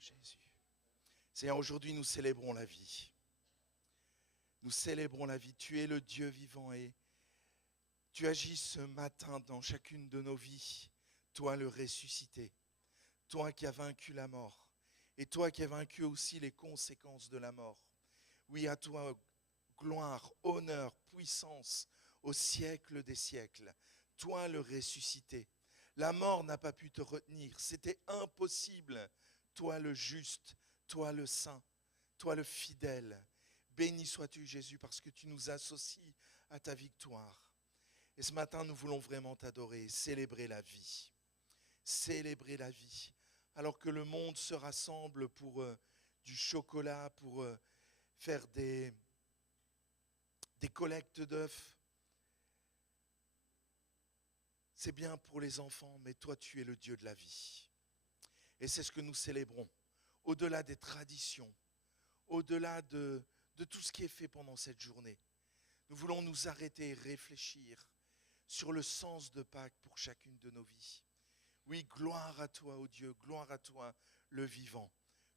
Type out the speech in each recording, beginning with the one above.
Jésus. Seigneur, aujourd'hui nous célébrons la vie. Nous célébrons la vie. Tu es le Dieu vivant et tu agis ce matin dans chacune de nos vies. Toi le ressuscité, toi qui as vaincu la mort et toi qui as vaincu aussi les conséquences de la mort. Oui, à toi gloire, honneur, puissance au siècle des siècles. Toi le ressuscité. La mort n'a pas pu te retenir, c'était impossible. Toi le juste, toi le saint, toi le fidèle. Béni sois-tu Jésus parce que tu nous associes à ta victoire. Et ce matin, nous voulons vraiment t'adorer, célébrer la vie. Célébrer la vie. Alors que le monde se rassemble pour du chocolat, pour faire des collectes d'œufs. C'est bien pour les enfants, mais toi, tu es le Dieu de la vie. Et c'est ce que nous célébrons. Au-delà des traditions, au-delà de tout ce qui est fait pendant cette journée, nous voulons nous arrêter et réfléchir sur le sens de Pâques pour chacune de nos vies. Oui, gloire à toi, ô Dieu, gloire à toi, le vivant.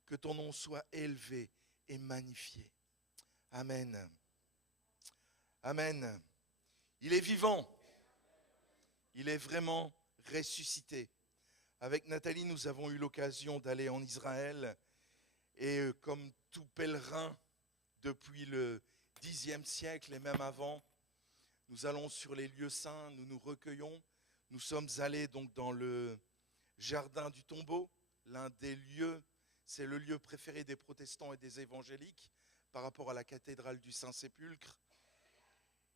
Que ton nom soit élevé et magnifié. Amen. Amen. Il est vivant. Il est vraiment ressuscité. Avec Nathalie, nous avons eu l'occasion d'aller en Israël. Et comme tout pèlerin depuis le Xe siècle et même avant, nous allons sur les lieux saints, nous nous recueillons. Nous sommes allés donc dans le jardin du tombeau, l'un des lieux, c'est le lieu préféré des protestants et des évangéliques par rapport à la cathédrale du Saint-Sépulcre.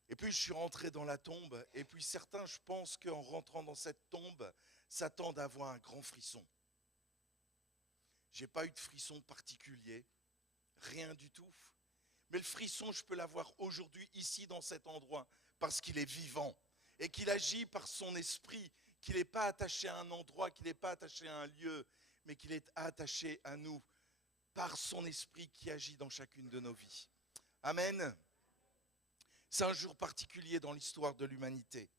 Et puis je suis rentré dans la tombe, et puis certains, je pense qu'en rentrant dans cette tombe, s'attendent à avoir un grand frisson. Je n'ai pas eu de frisson particulier, rien du tout. Mais le frisson, je peux l'avoir aujourd'hui, ici, dans cet endroit, parce qu'il est vivant et qu'il agit par son esprit, qu'il n'est pas attaché à un endroit, qu'il n'est pas attaché à un lieu, mais qu'il est attaché à nous par son esprit qui agit dans chacune de nos vies. Amen. C'est un jour particulier dans l'histoire de l'humanité.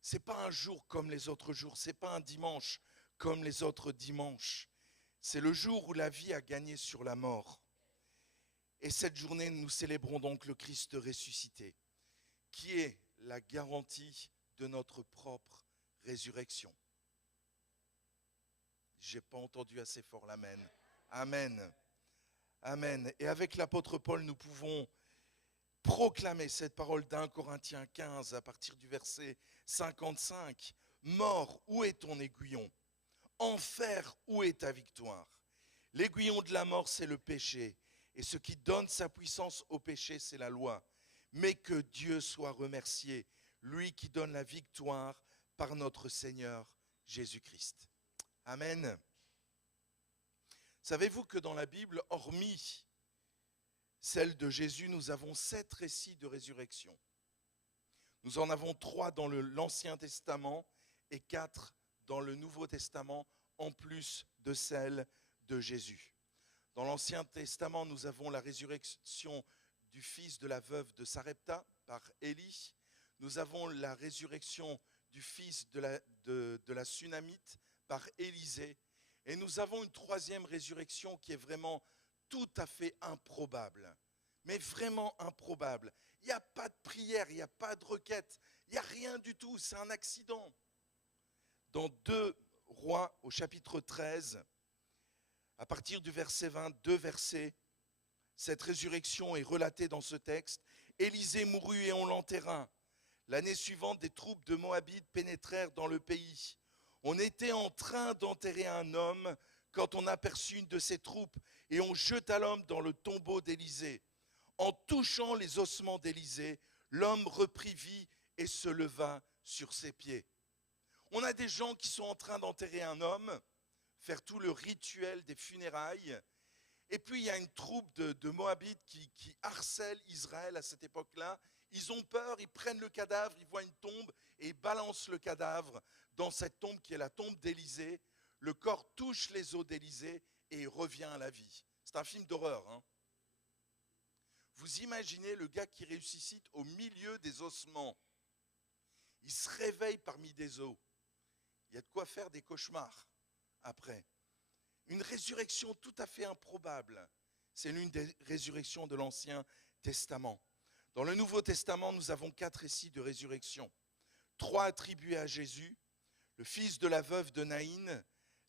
Ce n'est pas un jour comme les autres jours, ce n'est pas un dimanche comme les autres dimanches. C'est le jour où la vie a gagné sur la mort. Et cette journée, nous célébrons donc le Christ ressuscité, qui est la garantie de notre propre résurrection. Je n'ai pas entendu assez fort l'amen. Amen. Amen. Et avec l'apôtre Paul, nous pouvons proclamer cette parole d'1 Corinthiens 15 à partir du verset 55. Mort, où est ton aiguillon? Enfer, où est ta victoire? L'aiguillon de la mort, c'est le péché. Et ce qui donne sa puissance au péché, c'est la loi. Mais que Dieu soit remercié, lui qui donne la victoire par notre Seigneur Jésus-Christ. Amen. Savez-vous que dans la Bible, hormis celle de Jésus, nous avons 7 récits de résurrection. Nous en avons 3 dans l'Ancien Testament et 4 dans le Nouveau Testament, en plus de celle de Jésus. Dans l'Ancien Testament, nous avons la résurrection du fils de la veuve de Sarepta par Élie. Nous avons la résurrection du fils de la Sunamite par Élisée. Et nous avons une 3e résurrection qui est vraiment tout à fait improbable. Mais vraiment improbable. Il n'y a pas de prière, il n'y a pas de requête, il n'y a rien du tout, c'est un accident. Dans 2 Rois au chapitre 13, à partir du verset 20, 2 versets, cette résurrection est relatée dans ce texte. Élisée mourut et on l'enterra. L'année suivante, des troupes de Moabites pénétrèrent dans le pays. On était en train d'enterrer un homme quand on aperçut une de ces troupes et on jeta l'homme dans le tombeau d'Élisée. En touchant les ossements d'Élisée, l'homme reprit vie et se leva sur ses pieds. On a des gens qui sont en train d'enterrer un homme, faire tout le rituel des funérailles. Et puis il y a une troupe de Moabites qui harcèlent Israël à cette époque-là. Ils ont peur, ils prennent le cadavre, ils voient une tombe et ils balancent le cadavre dans cette tombe qui est la tombe d'Élisée. Le corps touche les os d'Élisée et il revient à la vie. C'est un film d'horreur, hein. Vous imaginez le gars qui ressuscite au milieu des ossements. Il se réveille parmi des os. Il y a de quoi faire des cauchemars après. Une résurrection tout à fait improbable. C'est l'une des résurrections de l'Ancien Testament. Dans le Nouveau Testament, nous avons 4 récits de résurrection. 3 attribués à Jésus, le fils de la veuve de Naïn,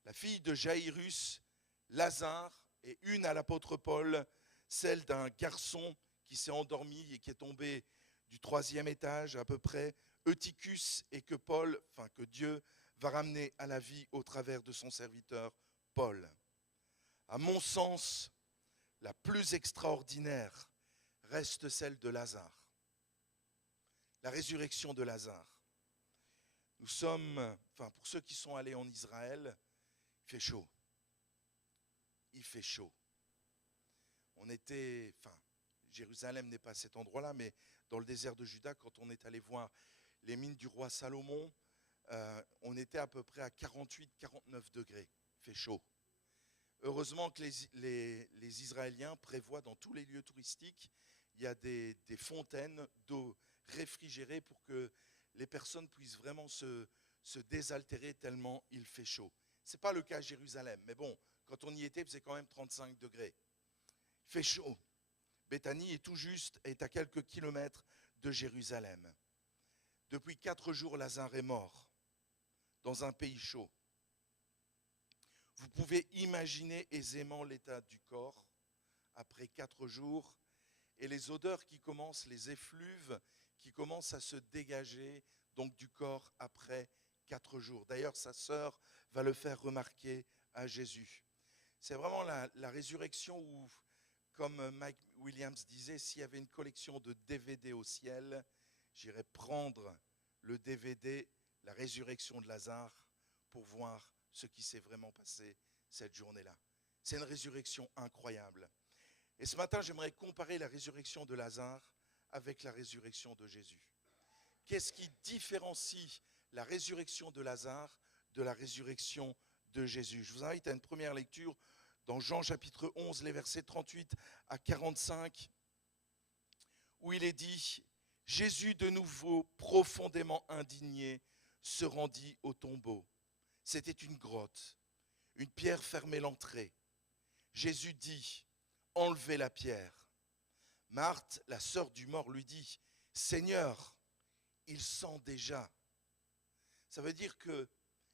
la fille de Jaïrus, Lazare, et une à l'apôtre Paul, celle d'un garçon qui s'est endormi et qui est tombé du 3e étage à peu près, Eutychus, et que que Dieu va ramener à la vie au travers de son serviteur Paul. À mon sens, la plus extraordinaire reste celle de Lazare. La résurrection de Lazare. Nous sommes, pour ceux qui sont allés en Israël, il fait chaud. Il fait chaud. Jérusalem n'est pas cet endroit-là, mais dans le désert de Juda, quand on est allé voir les mines du roi Salomon, on était à peu près à 48-49 degrés. Il fait chaud. Heureusement que les Israéliens prévoient dans tous les lieux touristiques, il y a des fontaines d'eau réfrigérée pour que les personnes puissent vraiment se désaltérer tellement il fait chaud. Ce n'est pas le cas à Jérusalem, mais bon, quand on y était, il faisait quand même 35 degrés. Il fait chaud. Béthanie est à quelques kilomètres de Jérusalem. Depuis 4 jours, Lazare est mort dans un pays chaud. Vous pouvez imaginer aisément l'état du corps après 4 jours et les odeurs qui commencent, les effluves qui commencent à se dégager donc du corps après 4 jours. D'ailleurs, sa sœur va le faire remarquer à Jésus. C'est vraiment la résurrection où, comme Mike Williams disait, s'il y avait une collection de DVD au ciel, j'irais prendre le DVD, la résurrection de Lazare, pour voir ce qui s'est vraiment passé cette journée-là. C'est une résurrection incroyable. Et ce matin, j'aimerais comparer la résurrection de Lazare avec la résurrection de Jésus. Qu'est-ce qui différencie la résurrection de Lazare de la résurrection de Jésus? Je vous invite à une première lecture dans Jean chapitre 11, les versets 38 à 45, où il est dit « Jésus, de nouveau profondément indigné, se rendit au tombeau. C'était une grotte. Une pierre fermait l'entrée. Jésus dit « Enlevez la pierre. » Marthe, la sœur du mort, lui dit « Seigneur, il sent déjà. » Ça veut dire que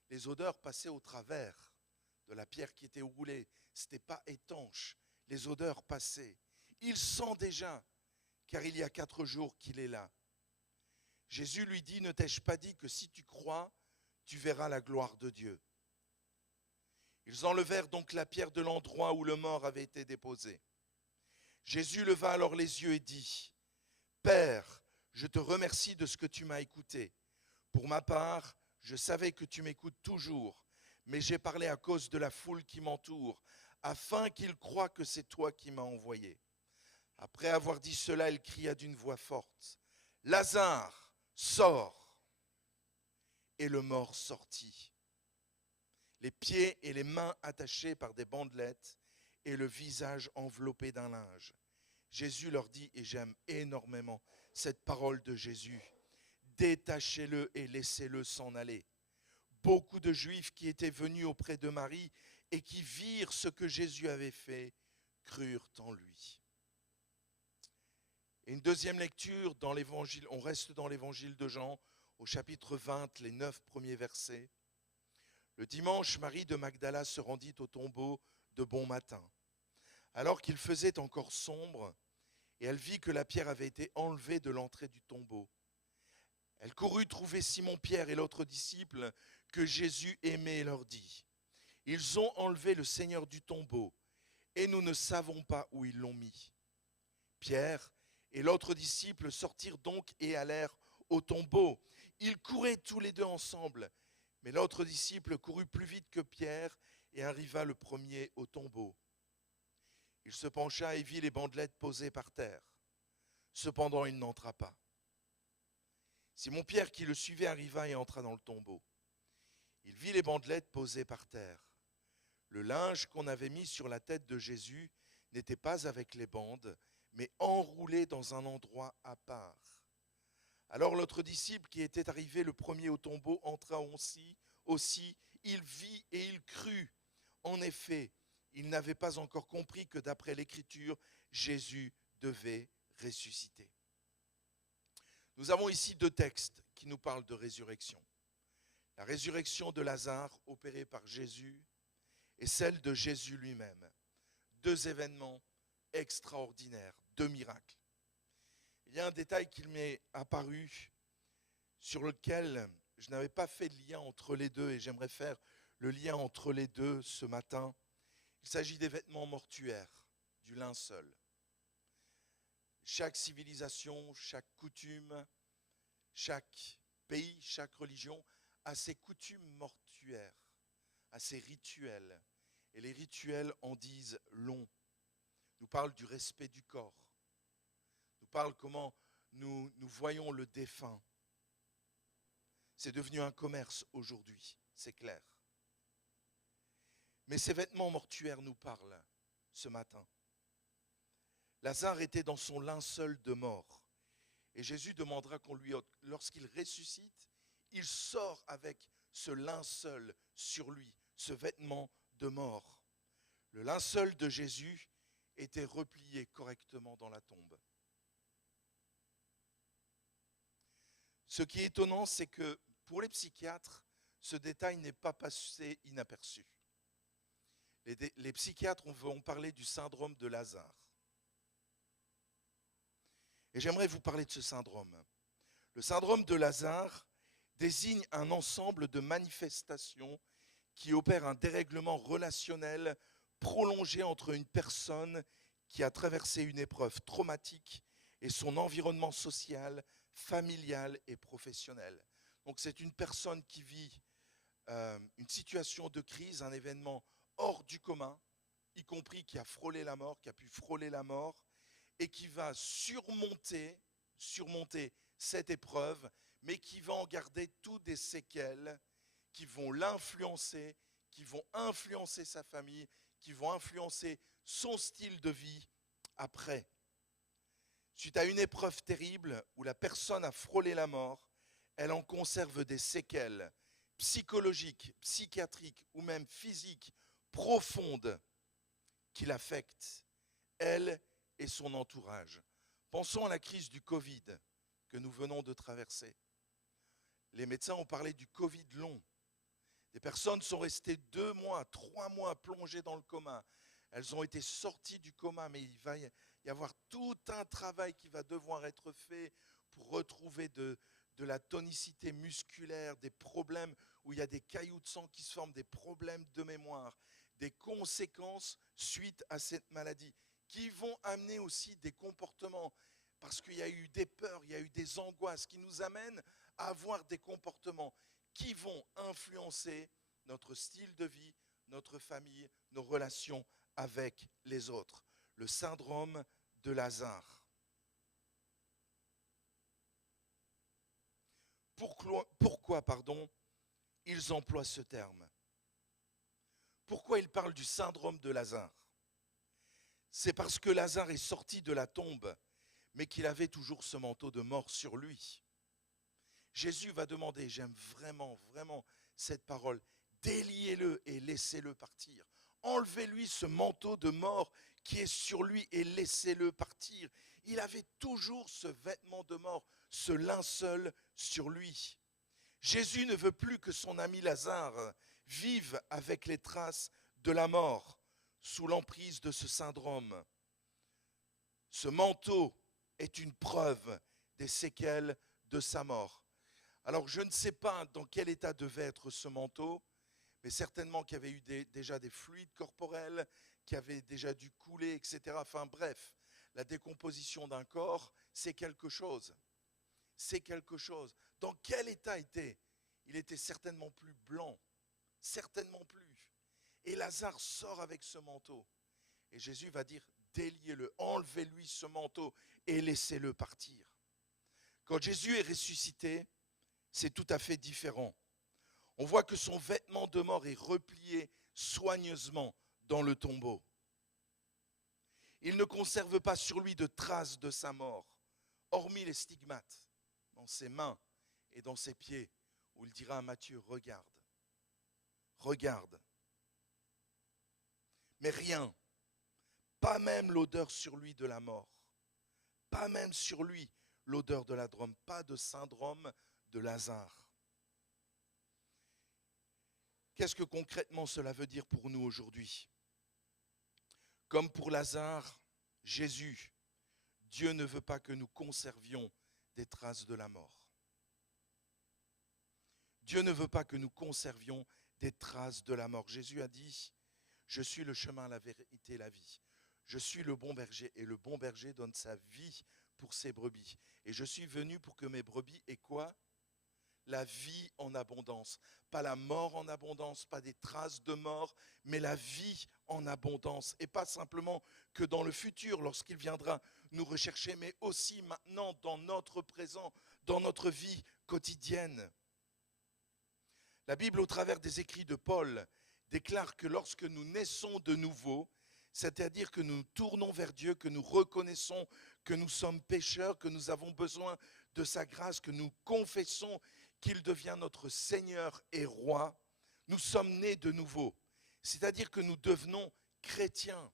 les odeurs passaient au travers de la pierre qui était roulée. Ce n'était pas étanche. Les odeurs passaient. Il sent déjà, car il y a 4 jours qu'il est là. Jésus lui dit « Ne t'ai-je pas dit que si tu crois, tu verras la gloire de Dieu ?» Ils enlevèrent donc la pierre de l'endroit où le mort avait été déposé. Jésus leva alors les yeux et dit « Père, je te remercie de ce que tu m'as écouté. Pour ma part, je savais que tu m'écoutes toujours, mais j'ai parlé à cause de la foule qui m'entoure, afin qu'ils croient que c'est toi qui m'as envoyé. » Après avoir dit cela, il cria d'une voix forte « Lazare, sors !» Et le mort sortit, les pieds et les mains attachés par des bandelettes et le visage enveloppé d'un linge. Jésus leur dit, et j'aime énormément cette parole de Jésus, « Détachez-le et laissez-le s'en aller. » Beaucoup de Juifs qui étaient venus auprès de Marie et qui virent ce que Jésus avait fait, crurent en lui. Et une deuxième lecture dans l'évangile, on reste dans l'évangile de Jean, au chapitre 20, les 9 premiers versets. Le dimanche, Marie de Magdala se rendit au tombeau de bon matin, alors qu'il faisait encore sombre, et elle vit que la pierre avait été enlevée de l'entrée du tombeau. Elle courut trouver Simon-Pierre et l'autre disciple que Jésus aimait et leur dit « Ils ont enlevé le Seigneur du tombeau, et nous ne savons pas où ils l'ont mis. » Pierre et l'autre disciple sortirent donc et allèrent au tombeau. Ils couraient tous les deux ensemble, mais l'autre disciple courut plus vite que Pierre et arriva le premier au tombeau. Il se pencha et vit les bandelettes posées par terre. Cependant, il n'entra pas. Simon-Pierre, qui le suivait, arriva et entra dans le tombeau. Il vit les bandelettes posées par terre. Le linge qu'on avait mis sur la tête de Jésus n'était pas avec les bandes, mais enroulé dans un endroit à part. Alors l'autre disciple, qui était arrivé le premier au tombeau, entra aussi. Il vit et il crut En effet, ils n'avaient pas encore compris que d'après l'Écriture, Jésus devait ressusciter. Nous avons ici deux textes qui nous parlent de résurrection. La résurrection de Lazare opérée par Jésus et celle de Jésus lui-même. Deux événements extraordinaires, deux miracles. Il y a un détail qui m'est apparu sur lequel je n'avais pas fait de lien entre les deux et j'aimerais faire le lien entre les deux ce matin. Il s'agit des vêtements mortuaires, du linceul. Chaque civilisation, chaque coutume, chaque pays, chaque religion a ses coutumes mortuaires, a ses rituels. Et les rituels en disent long. Nous parlent du respect du corps. Nous parlent comment nous voyons le défunt. C'est devenu un commerce aujourd'hui, c'est clair. Mais ces vêtements mortuaires nous parlent ce matin. Lazare était dans son linceul de mort. Et Jésus demandera qu'on lui ôte. Lorsqu'il ressuscite, il sort avec ce linceul sur lui, ce vêtement de mort. Le linceul de Jésus était replié correctement dans la tombe. Ce qui est étonnant, c'est que pour les psychiatres, ce détail n'est pas passé inaperçu. Les psychiatres vont parler du syndrome de Lazare. Et j'aimerais vous parler de ce syndrome. Le syndrome de Lazare désigne un ensemble de manifestations qui opèrent un dérèglement relationnel prolongé entre une personne qui a traversé une épreuve traumatique et son environnement social, familial et professionnel. Donc c'est une personne qui vit une situation de crise, un événement hors du commun, y compris qui a frôlé la mort, qui a pu frôler la mort, et qui va surmonter cette épreuve, mais qui va en garder toutes des séquelles qui vont l'influencer, qui vont influencer sa famille, qui vont influencer son style de vie après. Suite à une épreuve terrible où la personne a frôlé la mort, elle en conserve des séquelles psychologiques, psychiatriques ou même physiques profondes qui l'affectent, elle et son entourage. Pensons à la crise du Covid que nous venons de traverser. Les médecins ont parlé du Covid long. Des personnes sont restées 2 mois, 3 mois plongées dans le coma. Elles ont été sorties du coma, mais il va y avoir tout un travail qui va devoir être fait pour retrouver de la tonicité musculaire, des problèmes où il y a des cailloux de sang qui se forment, des problèmes de mémoire, des conséquences suite à cette maladie, qui vont amener aussi des comportements, parce qu'il y a eu des peurs, il y a eu des angoisses qui nous amènent à avoir des comportements qui vont influencer notre style de vie, notre famille, nos relations avec les autres. Le syndrome de Lazare. Pourquoi, ils emploient ce terme? Pourquoi ils parlent du syndrome de Lazare? C'est parce que Lazare est sorti de la tombe, mais qu'il avait toujours ce manteau de mort sur lui. Jésus va demander, j'aime vraiment, vraiment cette parole, déliez-le et laissez-le partir. Enlevez-lui ce manteau de mort qui est sur lui et laissez-le partir. Il avait toujours ce vêtement de mort, ce linceul sur lui. Jésus ne veut plus que son ami Lazare vive avec les traces de la mort, sous l'emprise de ce syndrome. Ce manteau est une preuve des séquelles de sa mort. Alors je ne sais pas dans quel état devait être ce manteau, mais certainement qu'il y avait eu déjà des fluides corporels, qui avaient déjà dû couler, etc. Enfin bref, la décomposition d'un corps, c'est quelque chose. C'est quelque chose. Dans quel état était? Il était certainement plus blanc, certainement plus. Et Lazare sort avec ce manteau. Et Jésus va dire, déliez-le, enlevez-lui ce manteau et laissez-le partir. Quand Jésus est ressuscité, c'est tout à fait différent. On voit que son vêtement de mort est replié soigneusement dans le tombeau. Il ne conserve pas sur lui de traces de sa mort, hormis les stigmates dans ses mains et dans ses pieds, où il dira à Matthieu, regarde, regarde. Mais rien, pas même l'odeur sur lui de la mort, pas même sur lui l'odeur de la Drôme, pas de syndrome de Lazare. Qu'est-ce que concrètement cela veut dire pour nous aujourd'hui? Comme pour Lazare, Jésus, Dieu ne veut pas que nous conservions des traces de la mort. Dieu ne veut pas que nous conservions des traces de la mort. Jésus a dit, je suis le chemin, la vérité et la vie. Je suis le bon berger et le bon berger donne sa vie pour ses brebis. Et je suis venu pour que mes brebis aient quoi? La vie en abondance. Pas la mort en abondance, pas des traces de mort, mais la vie en abondance. Et pas simplement que dans le futur, lorsqu'il viendra nous rechercher, mais aussi maintenant dans notre présent, dans notre vie quotidienne. La Bible, au travers des écrits de Paul, déclare que lorsque nous naissons de nouveau, c'est-à-dire que nous nous tournons vers Dieu, que nous reconnaissons que nous sommes pécheurs, que nous avons besoin de sa grâce, que nous confessons qu'il devient notre Seigneur et Roi, nous sommes nés de nouveau. C'est-à-dire que nous devenons chrétiens,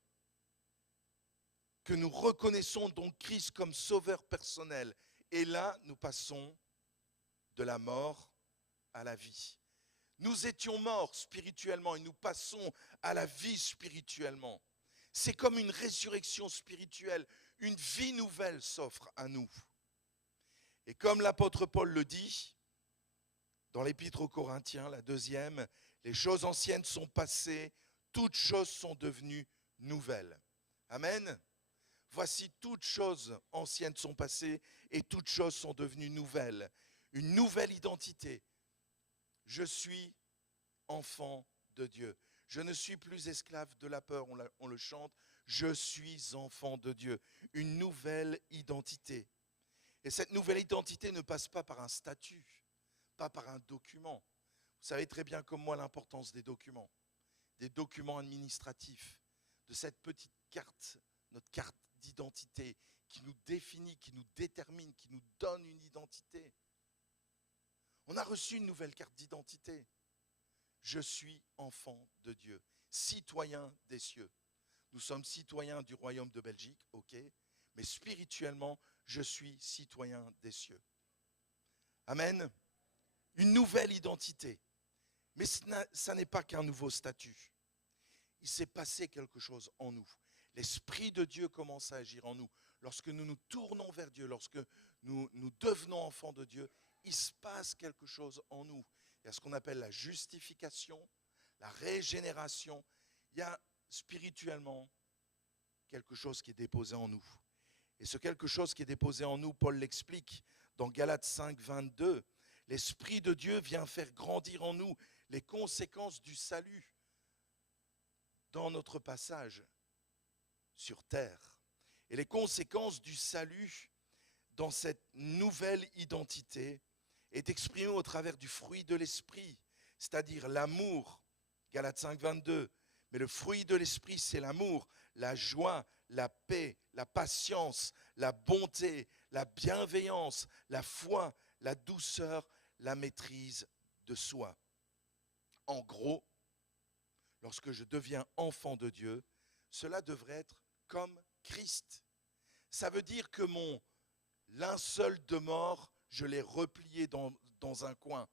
que nous reconnaissons donc Christ comme sauveur personnel. Et là, nous passons de la mort à la vie. Nous étions morts spirituellement et nous passons à la vie spirituellement. C'est comme une résurrection spirituelle, une vie nouvelle s'offre à nous. Et comme l'apôtre Paul le dit, dans l'épître aux Corinthiens, la 2e, les choses anciennes sont passées, toutes choses sont devenues nouvelles. Amen. Voici, toutes choses anciennes sont passées et toutes choses sont devenues nouvelles. Une nouvelle identité. Je suis enfant de Dieu. Je ne suis plus esclave de la peur, on le chante. Je suis enfant de Dieu. Une nouvelle identité. Et cette nouvelle identité ne passe pas par un statut, pas par un document. Vous savez très bien comme moi l'importance des documents administratifs, de cette petite carte, notre carte d'identité qui nous définit, qui nous détermine, qui nous donne une identité. On a reçu une nouvelle carte d'identité. Je suis enfant de Dieu, citoyen des cieux. Nous sommes citoyens du royaume de Belgique, ok, mais spirituellement, je suis citoyen des cieux. Amen. Une nouvelle identité. Mais ça n'est pas qu'un nouveau statut. Il s'est passé quelque chose en nous. L'Esprit de Dieu commence à agir en nous. Lorsque nous nous tournons vers Dieu, lorsque nous devenons enfants de Dieu, il se passe quelque chose en nous. Il y a ce qu'on appelle la justification, la régénération. Il y a spirituellement quelque chose qui est déposé en nous. Et ce quelque chose qui est déposé en nous, Paul l'explique dans Galates 5, 22. L'Esprit de Dieu vient faire grandir en nous les conséquences du salut dans notre passage sur terre. Et les conséquences du salut dans cette nouvelle identité est exprimée au travers du fruit de l'esprit, c'est-à-dire l'amour, Galates 5, 22. Mais le fruit de l'esprit, c'est l'amour, la joie, la paix, la patience, la bonté, la bienveillance, la foi, la douceur, la maîtrise de soi. En gros, lorsque je deviens enfant de Dieu, cela devrait être comme Christ. Ça veut dire que mon linceul de mort, je l'ai replié dans un coin.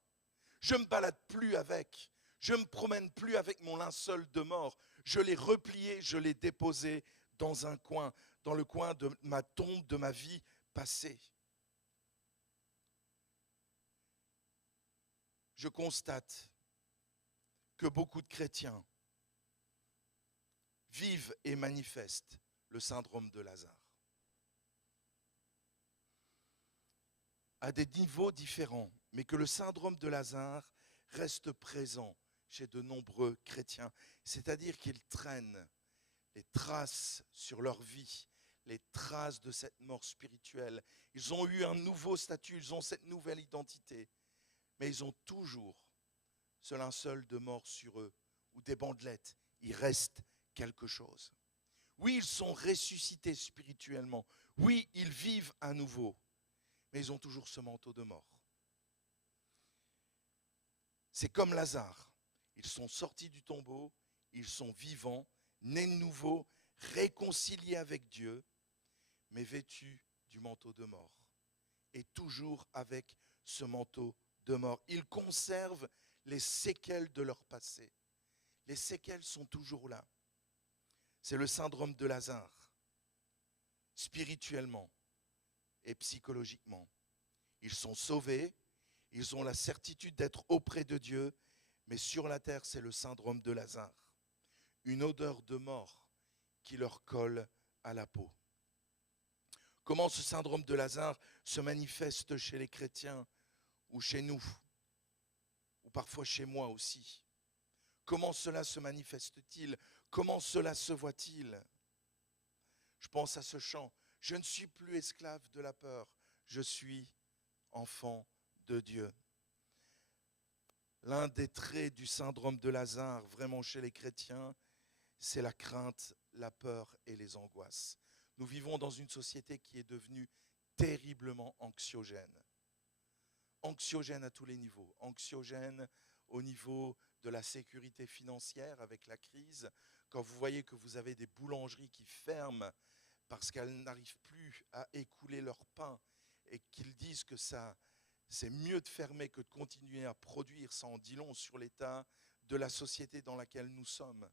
Je ne me balade plus avec. Je ne me promène plus avec mon linceul de mort. Je l'ai replié, je l'ai déposé dans un coin, dans le coin de ma tombe, de ma vie passée. Je constate que beaucoup de chrétiens vivent et manifestent le syndrome de Lazare. À des niveaux différents, mais que le syndrome de Lazare reste présent chez de nombreux chrétiens. C'est-à-dire qu'ils traînent les traces sur leur vie, les traces de cette mort spirituelle. Ils ont eu un nouveau statut, ils ont cette nouvelle identité, mais ils ont toujours ce linceul de mort sur eux, ou des bandelettes. Il reste quelque chose. Oui, ils sont ressuscités spirituellement. Oui, ils vivent à nouveau. Mais ils ont toujours ce manteau de mort. C'est comme Lazare. Ils sont sortis du tombeau, ils sont vivants, nés de nouveau, réconciliés avec Dieu, mais vêtus du manteau de mort. Et toujours avec ce manteau de mort. Ils conservent les séquelles de leur passé. Les séquelles sont toujours là. C'est le syndrome de Lazare, spirituellement et psychologiquement. Ils sont sauvés, ils ont la certitude d'être auprès de Dieu, mais sur la terre, c'est le syndrome de Lazare. Une odeur de mort qui leur colle à la peau. Comment ce syndrome de Lazare se manifeste chez les chrétiens ou chez nous, ou parfois chez moi aussi? Comment cela se manifeste-t-il? Comment cela se voit-il? Je pense à ce chant. Je ne suis plus esclave de la peur, je suis enfant de Dieu. L'un des traits du syndrome de Lazare, vraiment chez les chrétiens, c'est la crainte, la peur et les angoisses. Nous vivons dans une société qui est devenue terriblement anxiogène. Anxiogène à tous les niveaux. Anxiogène au niveau de la sécurité financière avec la crise. Quand vous voyez que vous avez des boulangeries qui ferment parce qu'elles n'arrivent plus à écouler leur pain et qu'ils disent que c'est mieux de fermer que de continuer à produire, ça en dit long sur l'état de la société dans laquelle nous sommes.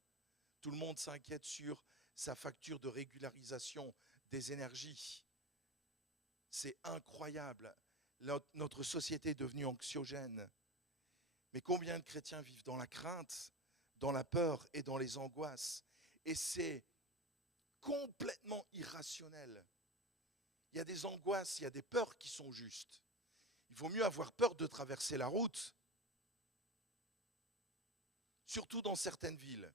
Tout le monde s'inquiète sur sa facture de régularisation des énergies. C'est incroyable. Notre société est devenue anxiogène. Mais combien de chrétiens vivent dans la crainte, dans la peur et dans les angoisses? Et c'est complètement irrationnel. Il y a des angoisses, il y a des peurs qui sont justes. Il vaut mieux avoir peur de traverser la route, surtout dans certaines villes.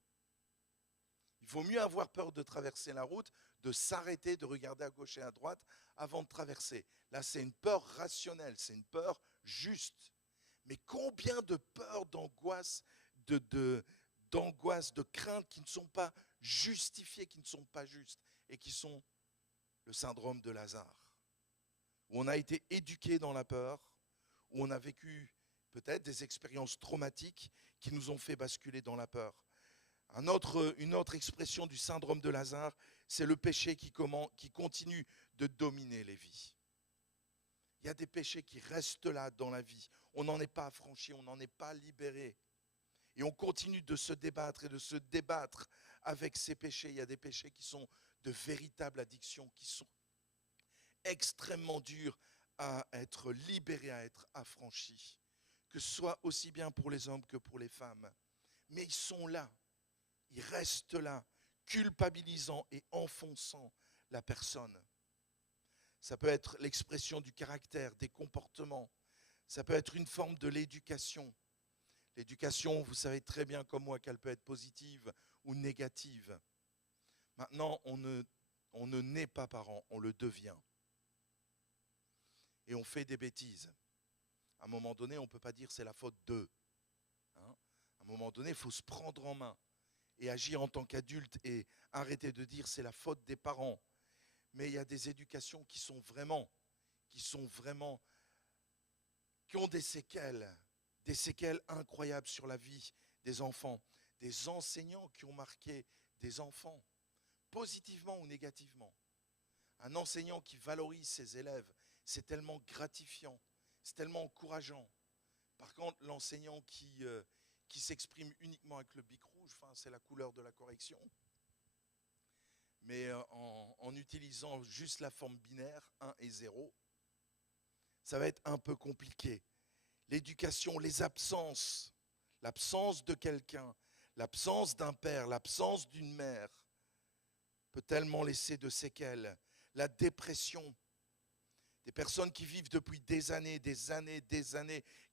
Il vaut mieux avoir peur de traverser la route, de s'arrêter, de regarder à gauche et à droite avant de traverser. Là, c'est une peur rationnelle, c'est une peur juste. Mais combien de peurs, d'angoisse, d'angoisse, de craintes qui ne sont pas justifiées, qui ne sont pas justes et qui sont le syndrome de Lazare, où on a été éduqué dans la peur, où on a vécu peut-être des expériences traumatiques qui nous ont fait basculer dans la peur. Une autre expression du syndrome de Lazare, c'est le péché qui continue de dominer les vies. Il y a des péchés qui restent là dans la vie. On n'en est pas affranchi, on n'en est pas libéré. Et on continue de se débattre et de se débattre avec ces péchés. Il y a des péchés qui sont de véritables addictions, qui sont extrêmement durs à être libérés, à être affranchis. Que ce soit aussi bien pour les hommes que pour les femmes. Mais ils sont là. Ils restent là, culpabilisant et enfonçant la personne. Ça peut être l'expression du caractère, des comportements. Ça peut être une forme de l'éducation. L'éducation, vous savez très bien comme moi qu'elle peut être positive ou négative. Maintenant, on ne naît pas parent, on le devient. Et on fait des bêtises. À un moment donné, on ne peut pas dire c'est la faute d'eux. À un moment donné, il faut se prendre en main et agir en tant qu'adulte et arrêter de dire c'est la faute des parents. Mais il y a des éducations qui ont des séquelles incroyables sur la vie des enfants, des enseignants qui ont marqué des enfants, positivement ou négativement. Un enseignant qui valorise ses élèves, c'est tellement gratifiant, c'est tellement encourageant. Par contre, l'enseignant qui s'exprime uniquement avec le bic rouge, c'est la couleur de la correction, mais en utilisant juste la forme binaire, 1 et 0, ça va être un peu compliqué. L'éducation, les absences, l'absence de quelqu'un, l'absence d'un père, l'absence d'une mère, peut tellement laisser de séquelles. La dépression, des personnes qui vivent depuis des années,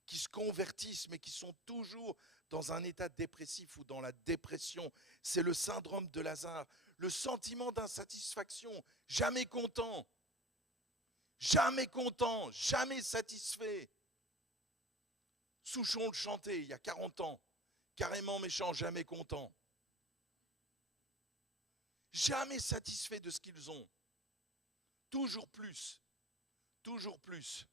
qui se convertissent mais qui sont toujours dans un état dépressif ou dans la dépression. C'est le syndrome de Lazare, le sentiment d'insatisfaction, jamais content, jamais satisfait. Souchon le chantait il y a 40 ans, carrément méchant, jamais content. Jamais satisfait de ce qu'ils ont. Toujours plus. Toujours plus.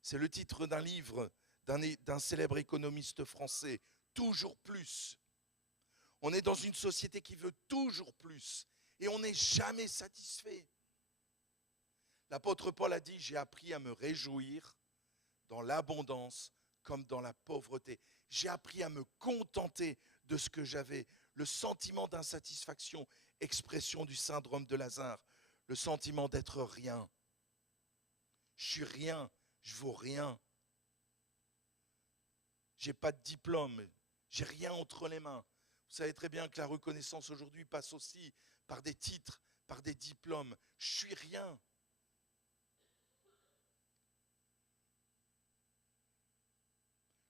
C'est le titre d'un livre d'un célèbre économiste français. Toujours plus. On est dans une société qui veut toujours plus et on n'est jamais satisfait. L'apôtre Paul a dit, j'ai appris à me réjouir dans l'abondance comme dans la pauvreté. J'ai appris à me contenter de ce que j'avais. Le sentiment d'insatisfaction, expression du syndrome de Lazare, le sentiment d'être rien. Je suis rien, je vaux rien. J'ai pas de diplôme, j'ai rien entre les mains. Vous savez très bien que la reconnaissance aujourd'hui passe aussi par des titres, par des diplômes. Je suis rien.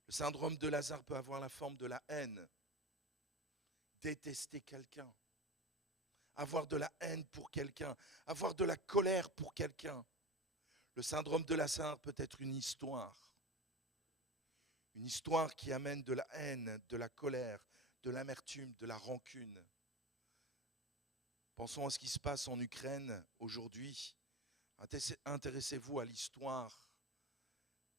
Le syndrome de Lazare peut avoir la forme de la haine. Détester quelqu'un. Avoir de la haine pour quelqu'un. Avoir de la colère pour quelqu'un. Le syndrome de Lazare peut être une histoire. Une histoire qui amène de la haine, de la colère, de l'amertume, de la rancune. Pensons à ce qui se passe en Ukraine aujourd'hui. Intéressez-vous à l'histoire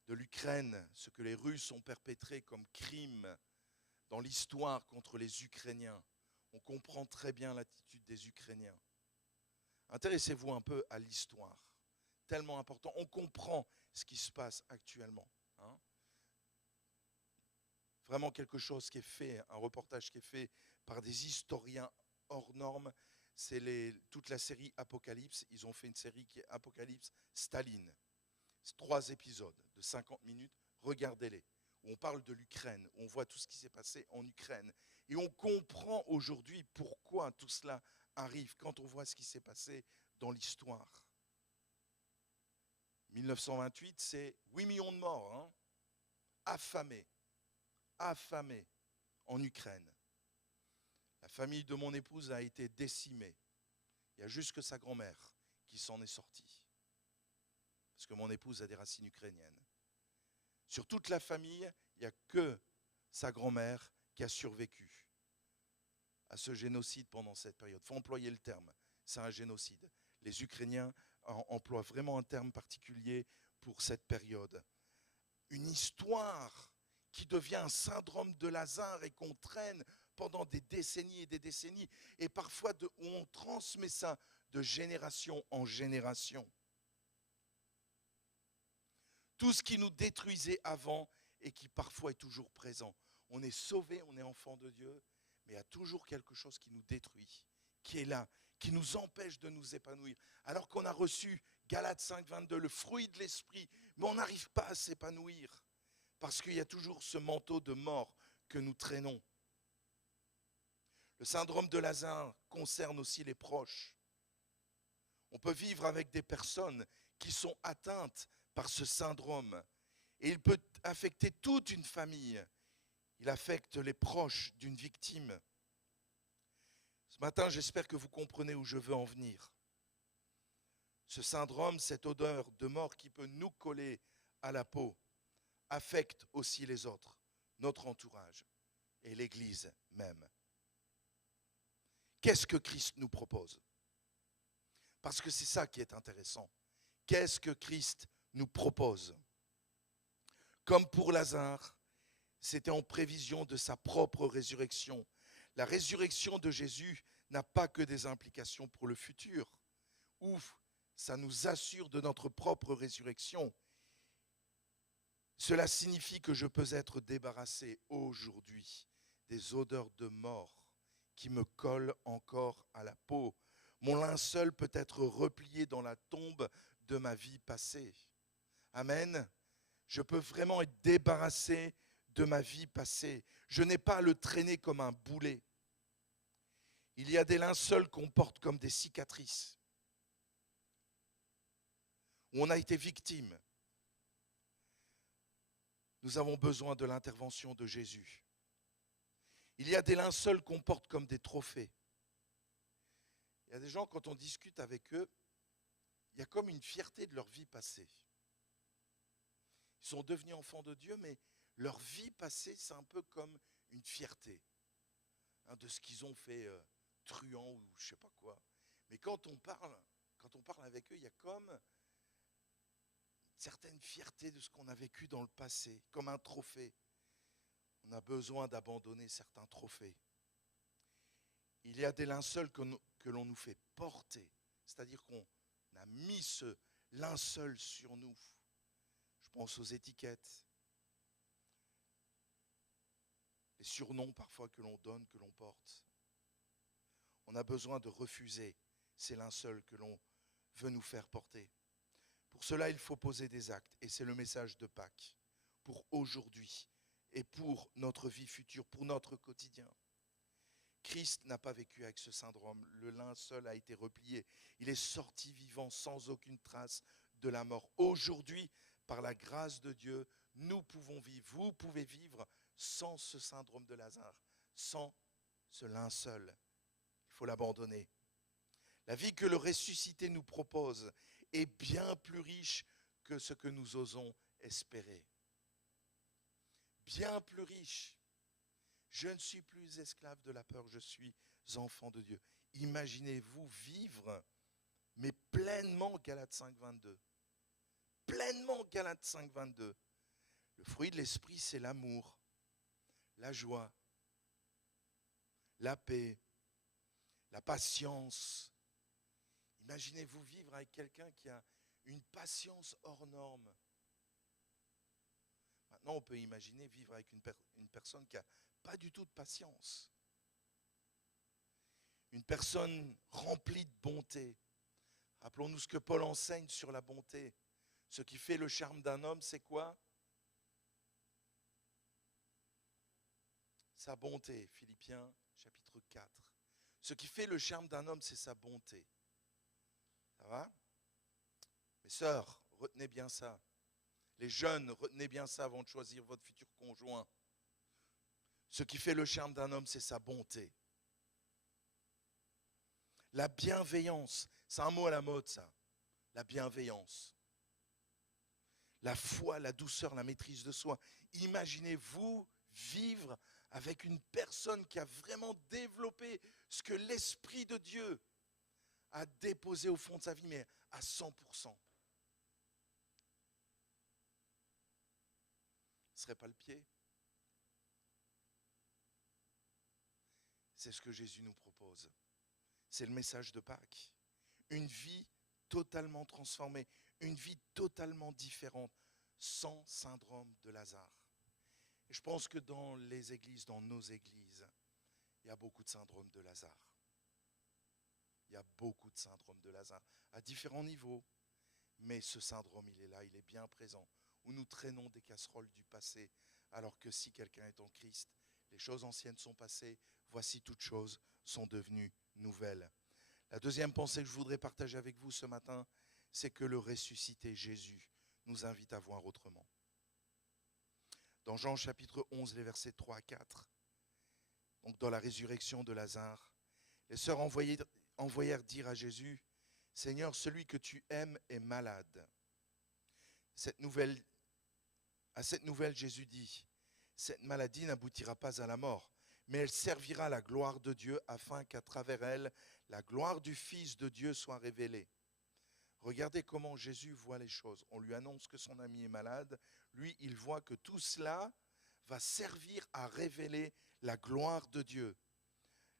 de l'Ukraine, ce que les Russes ont perpétré comme crime dans l'histoire contre les Ukrainiens. On comprend très bien l'attitude des Ukrainiens. Intéressez-vous un peu à l'histoire. Tellement important. On comprend ce qui se passe actuellement. Vraiment quelque chose qui est fait, un reportage qui est fait par des historiens hors normes. C'est toute la série Apocalypse. Ils ont fait une série qui est Apocalypse Staline. C'est 3 épisodes de 50 minutes. Regardez-les. On parle de l'Ukraine. On voit tout ce qui s'est passé en Ukraine. Et on comprend aujourd'hui pourquoi tout cela arrive quand on voit ce qui s'est passé dans l'histoire. 1928, c'est 8 millions de morts, affamés en Ukraine. La famille de mon épouse a été décimée. Il y a juste que sa grand-mère qui s'en est sortie. Parce que mon épouse a des racines ukrainiennes. Sur toute la famille, il n'y a que sa grand-mère qui a survécu à ce génocide pendant cette période. Il faut employer le terme, c'est un génocide. Les Ukrainiens emploient vraiment un terme particulier pour cette période. Une histoire qui devient un syndrome de Lazare et qu'on traîne pendant des décennies et des décennies. Et parfois, on transmet ça de génération en génération. Tout ce qui nous détruisait avant et qui parfois est toujours présent. On est sauvé, on est enfant de Dieu, mais il y a toujours quelque chose qui nous détruit, qui est là, qui nous empêche de nous épanouir. Alors qu'on a reçu Galates 5, 22, le fruit de l'esprit, mais on n'arrive pas à s'épanouir. Parce qu'il y a toujours ce manteau de mort que nous traînons. Le syndrome de Lazare concerne aussi les proches. On peut vivre avec des personnes qui sont atteintes par ce syndrome. Et il peut affecter toute une famille. Il affecte les proches d'une victime. Ce matin, j'espère que vous comprenez où je veux en venir. Ce syndrome, cette odeur de mort qui peut nous coller à la peau, affecte aussi les autres, notre entourage et l'Église même. Qu'est-ce que Christ nous propose? Parce que c'est ça qui est intéressant. Qu'est-ce que Christ nous propose? Comme pour Lazare, c'était en prévision de sa propre résurrection. La résurrection de Jésus n'a pas que des implications pour le futur. Ouf, ça nous assure de notre propre résurrection. Cela signifie que je peux être débarrassé aujourd'hui des odeurs de mort qui me collent encore à la peau. Mon linceul peut être replié dans la tombe de ma vie passée. Amen. Je peux vraiment être débarrassé de ma vie passée. Je n'ai pas à le traîner comme un boulet. Il y a des linceuls qu'on porte comme des cicatrices, où on a été victime. Nous avons besoin de l'intervention de Jésus. Il y a des linceuls qu'on porte comme des trophées. Il y a des gens, quand on discute avec eux, il y a comme une fierté de leur vie passée. Ils sont devenus enfants de Dieu, mais leur vie passée, c'est un peu comme une fierté de ce qu'ils ont fait truand ou je ne sais pas quoi. Mais quand on parle avec eux, il y a comme une certaine fierté de ce qu'on a vécu dans le passé, comme un trophée. On a besoin d'abandonner certains trophées. Il y a des linceuls que l'on nous fait porter, c'est-à-dire qu'on a mis ce linceul sur nous. Je pense aux étiquettes, les surnoms parfois que l'on donne, que l'on porte. On a besoin de refuser ces linceuls que l'on veut nous faire porter. Pour cela, il faut poser des actes, et c'est le message de Pâques, pour aujourd'hui et pour notre vie future, pour notre quotidien. Christ n'a pas vécu avec ce syndrome. Le linceul a été replié. Il est sorti vivant sans aucune trace de la mort. Aujourd'hui, par la grâce de Dieu, nous pouvons vivre. Vous pouvez vivre sans ce syndrome de Lazare, sans ce linceul. Il faut l'abandonner. La vie que le ressuscité nous propose est bien plus riche que ce que nous osons espérer. Bien plus riche. Je ne suis plus esclave de la peur, je suis enfant de Dieu. Imaginez-vous vivre, mais pleinement, Galates 5, 22. Pleinement, Galates 5, 22. Le fruit de l'esprit, c'est l'amour, la joie, la paix, la patience. Imaginez-vous vivre avec quelqu'un qui a une patience hors norme. Maintenant, on peut imaginer vivre avec une personne qui n'a pas du tout de patience. Une personne remplie de bonté. Rappelons-nous ce que Paul enseigne sur la bonté. Ce qui fait le charme d'un homme, c'est quoi? Sa bonté, Philippiens chapitre 4. Ce qui fait le charme d'un homme, c'est sa bonté. Ça va? Mes sœurs, retenez bien ça. Les jeunes, retenez bien ça avant de choisir votre futur conjoint. Ce qui fait le charme d'un homme, c'est sa bonté. La bienveillance, c'est un mot à la mode, ça. La bienveillance. La foi, la douceur, la maîtrise de soi. Imaginez-vous vivre avec une personne qui a vraiment développé ce que l'Esprit de Dieu a déposé au fond de sa vie, mais à 100%. Ce ne serait pas le pied? C'est ce que Jésus nous propose. C'est le message de Pâques. Une vie totalement transformée, une vie totalement différente, sans syndrome de Lazare. Et je pense que dans les églises, dans nos églises, il y a beaucoup de syndrome de Lazare. Il y a beaucoup de syndrome de Lazare, à différents niveaux. Mais ce syndrome, il est là, il est bien présent. Où nous traînons des casseroles du passé, alors que si quelqu'un est en Christ, les choses anciennes sont passées, voici toutes choses sont devenues nouvelles. La deuxième pensée que je voudrais partager avec vous ce matin, c'est que le ressuscité Jésus nous invite à voir autrement. Dans Jean chapitre 11, les versets 3 à 4, donc dans la résurrection de Lazare, les sœurs envoyèrent dire à Jésus, « Seigneur, celui que tu aimes est malade. » À cette nouvelle, Jésus dit, « Cette maladie n'aboutira pas à la mort, mais elle servira à la gloire de Dieu afin qu'à travers elle, la gloire du Fils de Dieu soit révélée. » Regardez comment Jésus voit les choses. On lui annonce que son ami est malade. Lui, il voit que tout cela va servir à révéler la gloire de Dieu.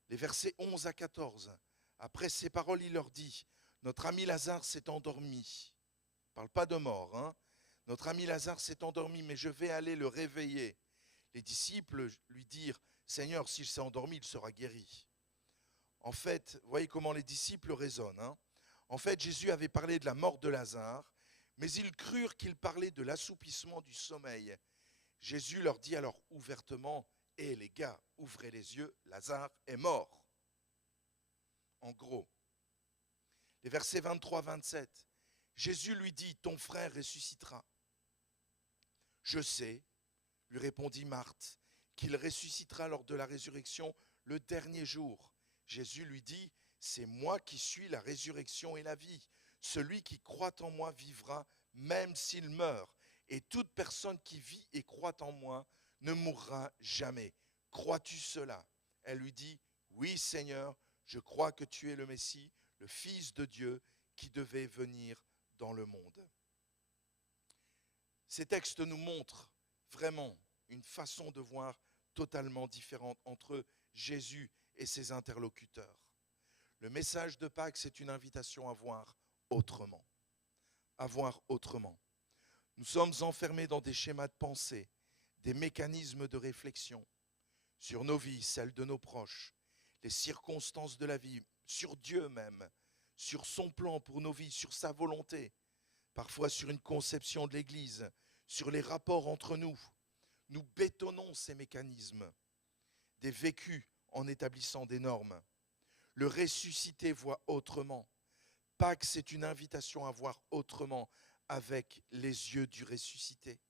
Les versets 11 à 14. Après ces paroles, il leur dit, « Notre ami Lazare s'est endormi. » Il ne parle pas de mort, hein. « Notre ami Lazare s'est endormi, mais je vais aller le réveiller. » Les disciples lui dirent, « Seigneur, s'il s'est endormi, il sera guéri. » En fait, voyez comment les disciples raisonnent, hein. En fait, Jésus avait parlé de la mort de Lazare, mais ils crurent qu'il parlait de l'assoupissement du sommeil. Jésus leur dit alors ouvertement, « Eh les gars, ouvrez les yeux, Lazare est mort. » En gros, les versets 23-27, Jésus lui dit, « Ton frère ressuscitera. » « Je sais, lui répondit Marthe, qu'il ressuscitera lors de la résurrection le dernier jour. » Jésus lui dit, « C'est moi qui suis la résurrection et la vie. Celui qui croit en moi vivra même s'il meurt. Et toute personne qui vit et croit en moi ne mourra jamais. Crois-tu cela ?» Elle lui dit, « Oui Seigneur, je crois que tu es le Messie, le Fils de Dieu qui devait venir dans le monde. » Ces textes nous montrent vraiment une façon de voir totalement différente entre Jésus et ses interlocuteurs. Le message de Pâques, c'est une invitation à voir autrement. À voir autrement. Nous sommes enfermés dans des schémas de pensée, des mécanismes de réflexion sur nos vies, celles de nos proches, les circonstances de la vie, sur Dieu même, sur son plan pour nos vies, sur sa volonté, parfois sur une conception de l'Église, sur les rapports entre nous. Nous bétonnons ces mécanismes, des vécus en établissant des normes. Le ressuscité voit autrement. Pâques, c'est une invitation à voir autrement avec les yeux du ressuscité.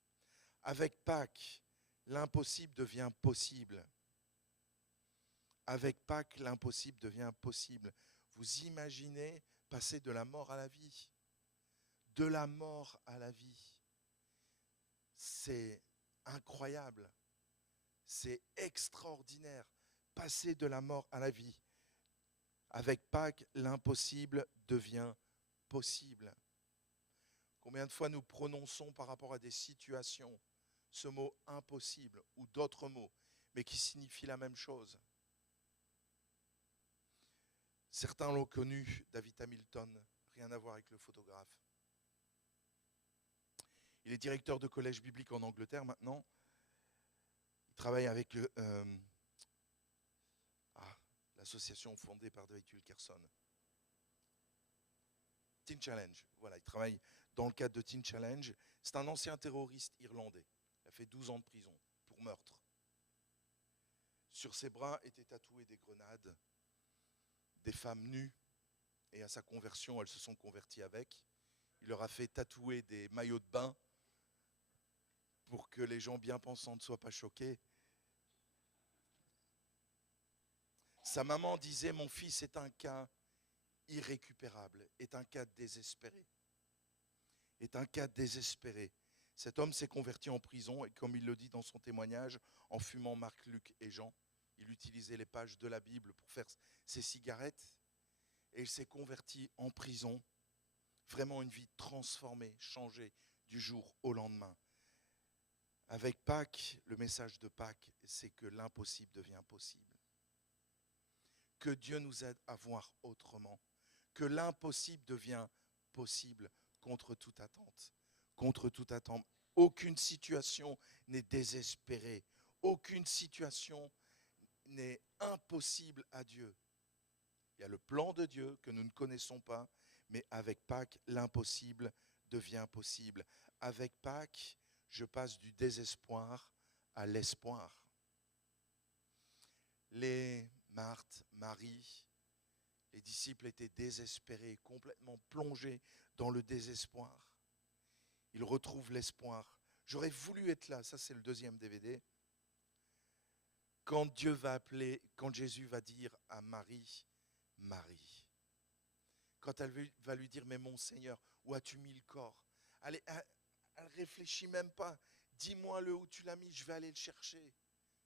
Avec Pâques, l'impossible devient possible. Avec Pâques, l'impossible devient possible. Vous imaginez passer de la mort à la vie. De la mort à la vie. C'est incroyable. C'est extraordinaire. Passer de la mort à la vie. Avec Pâques, l'impossible devient possible. Combien de fois nous prononçons par rapport à des situations ce mot impossible ou d'autres mots, mais qui signifient la même chose. Certains l'ont connu, David Hamilton, rien à voir avec le photographe. Il est directeur de collège biblique en Angleterre maintenant. Il travaille avec l'association fondée par David Wilkerson. Teen Challenge, voilà, il travaille dans le cadre de Teen Challenge. C'est un ancien terroriste irlandais. Il a fait 12 ans de prison pour meurtre. Sur ses bras étaient tatouées des grenades, des femmes nues, et à sa conversion, elles se sont converties avec. Il leur a fait tatouer des maillots de bain pour que les gens bien pensants ne soient pas choqués. Sa maman disait, mon fils est un cas irrécupérable, est un cas désespéré. Est un cas désespéré. Cet homme s'est converti en prison et comme il le dit dans son témoignage, en fumant Marc, Luc et Jean, il utilisait les pages de la Bible pour faire ses cigarettes et il s'est converti en prison. Vraiment une vie transformée, changée du jour au lendemain. Avec Pâques, le message de Pâques, c'est que l'impossible devient possible. Que Dieu nous aide à voir autrement. Que l'impossible devient possible contre toute attente. Contre toute attente. Aucune situation n'est désespérée. Aucune situation n'est impossible à Dieu. Il y a le plan de Dieu que nous ne connaissons pas, mais avec Pâques, l'impossible devient possible. Avec Pâques, je passe du désespoir à l'espoir. Les Marthe, Marie, les disciples étaient désespérés, complètement plongés dans le désespoir. Ils retrouvent l'espoir. J'aurais voulu être là, ça c'est le deuxième DVD. Quand Jésus va dire à Marie, Marie. Quand elle va lui dire, mais mon Seigneur, où as-tu mis le corps? Elle réfléchit même pas. Dis-moi-le où tu l'as mis, je vais aller le chercher.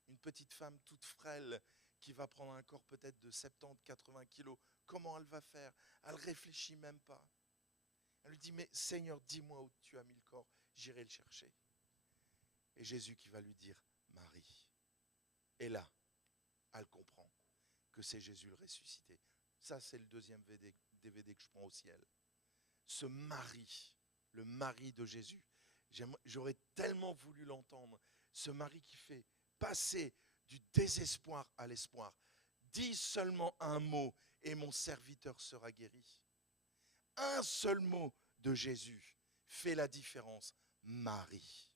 Une petite femme toute frêle qui va prendre un corps peut-être de 70-80 kilos. Comment elle va faire? Elle réfléchit même pas. Elle lui dit, mais Seigneur, dis-moi où tu as mis le corps, j'irai le chercher. Et Jésus qui va lui dire, Marie. Et là, elle comprend que c'est Jésus le ressuscité. Ça, c'est le deuxième DVD que je prends au ciel. Ce mari, le mari de Jésus, j'aurais tellement voulu l'entendre. Ce mari qui fait passer du désespoir à l'espoir. Dis seulement un mot et mon serviteur sera guéri. Un seul mot de Jésus fait la différence. Marie.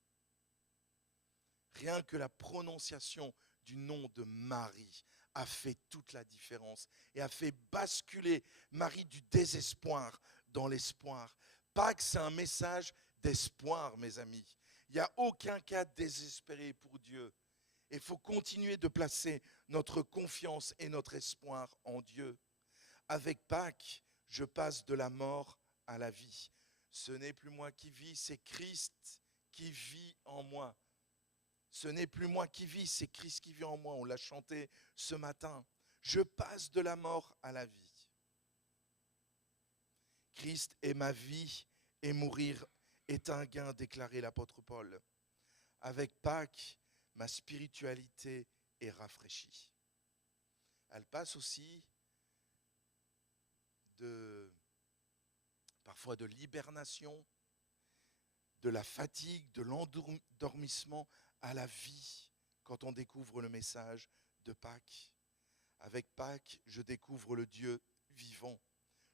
Rien que la prononciation du nom de Marie a fait toute la différence et a fait basculer Marie du désespoir dans l'espoir. Pâques, c'est un message d'espoir, mes amis. Il n'y a aucun cas désespéré pour Dieu. Il faut continuer de placer notre confiance et notre espoir en Dieu. Avec Pâques, je passe de la mort à la vie. Ce n'est plus moi qui vis, c'est Christ qui vit en moi. Ce n'est plus moi qui vis, c'est Christ qui vit en moi. On l'a chanté ce matin. Je passe de la mort à la vie. Christ est ma vie et mourir est un gain, déclarait l'apôtre Paul. Avec Pâques, ma spiritualité est rafraîchie. elle passe aussi parfois de l'hibernation, de la fatigue, de l'endormissement à la vie quand on découvre le message de Pâques. Avec Pâques, je découvre le Dieu vivant,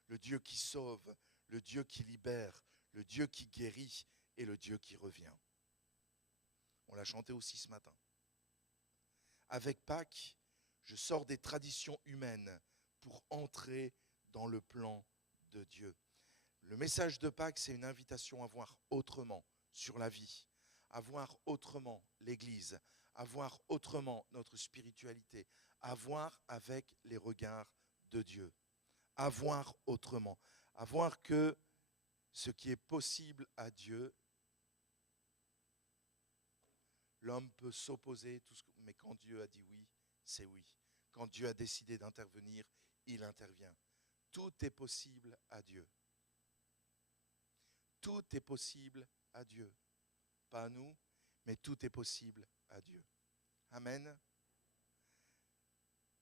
le Dieu qui sauve, le Dieu qui libère, le Dieu qui guérit et le Dieu qui revient. On l'a chanté aussi ce matin. Avec Pâques, je sors des traditions humaines pour entrer dans le plan de Dieu. Le message de Pâques, c'est une invitation à voir autrement sur la vie, à voir autrement l'Église, à voir autrement notre spiritualité, à voir avec les regards de Dieu, à voir autrement, à voir que ce qui est possible à Dieu, l'homme peut s'opposer, mais quand Dieu a dit oui, c'est oui. Quand Dieu a décidé d'intervenir, il intervient. Tout est possible à Dieu. Tout est possible à Dieu. Pas à nous, mais tout est possible à Dieu. Amen.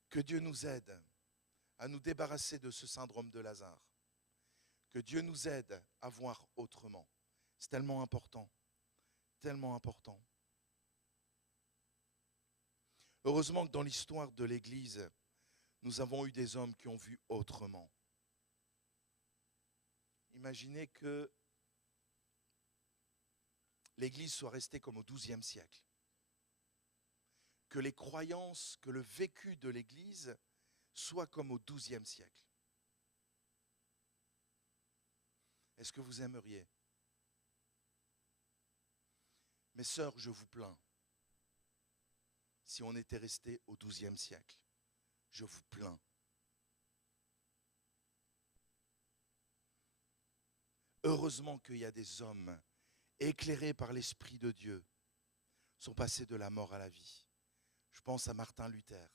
Que Dieu nous aide à nous débarrasser de ce syndrome de Lazare. Que Dieu nous aide à voir autrement. C'est tellement important. Tellement important. Heureusement que dans l'histoire de l'Église, nous avons eu des hommes qui ont vu autrement. Imaginez que l'Église soit restée comme au XIIe siècle. Que les croyances, que le vécu de l'Église soit comme au XIIe siècle. Est-ce que vous aimeriez? Mes sœurs, je vous plains. Si on était resté au XIIe siècle, je vous plains. Heureusement qu'il y a des hommes éclairés par l'Esprit de Dieu, sont passés de la mort à la vie. Je pense à Martin Luther,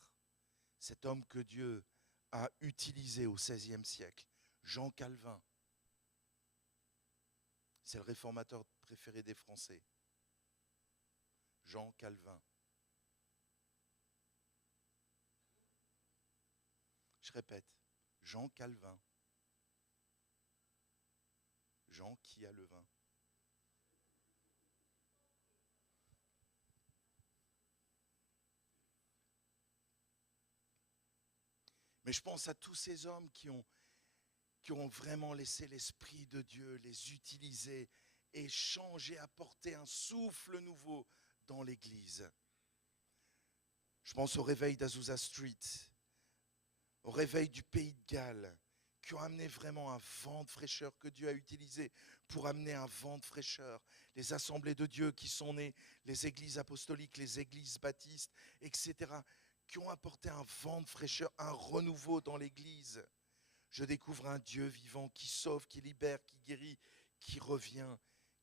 cet homme que Dieu a utilisé au XVIe siècle, Jean Calvin. C'est le réformateur préféré des Français. Jean Calvin. Je répète, Jean Calvin. Jean qui a le vin. Mais je pense à tous ces hommes qui ont vraiment laissé l'Esprit de Dieu les utiliser et changer, apporter un souffle nouveau dans l'Église. Je pense au réveil d'Azusa Street, au réveil du Pays de Galles, qui ont amené vraiment un vent de fraîcheur que Dieu a utilisé pour amener un vent de fraîcheur. Les assemblées de Dieu qui sont nées, les églises apostoliques, les églises baptistes, etc., qui ont apporté un vent de fraîcheur, un renouveau dans l'Église. Je découvre un Dieu vivant qui sauve, qui libère, qui guérit, qui revient,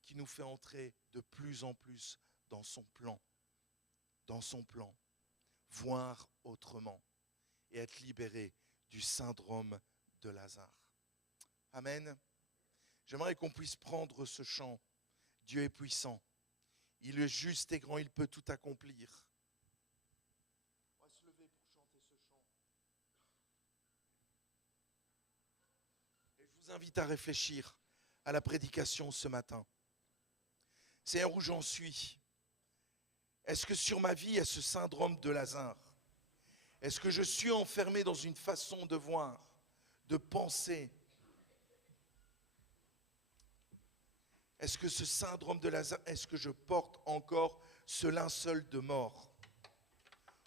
qui nous fait entrer de plus en plus dans son plan, voir autrement et être libéré du syndrome de Lazare. Amen. J'aimerais qu'on puisse prendre ce chant. Dieu est puissant. Il est juste et grand, il peut tout accomplir. On va se lever pour chanter ce chant. Et je vous invite à réfléchir à la prédication ce matin. Seigneur, où j'en suis? Est-ce que sur ma vie, il y a ce syndrome de Lazare? Est-ce que je suis enfermé dans une façon de voir, de penser? Est-ce que ce syndrome de Lazare, est-ce que je porte encore ce linceul de mort?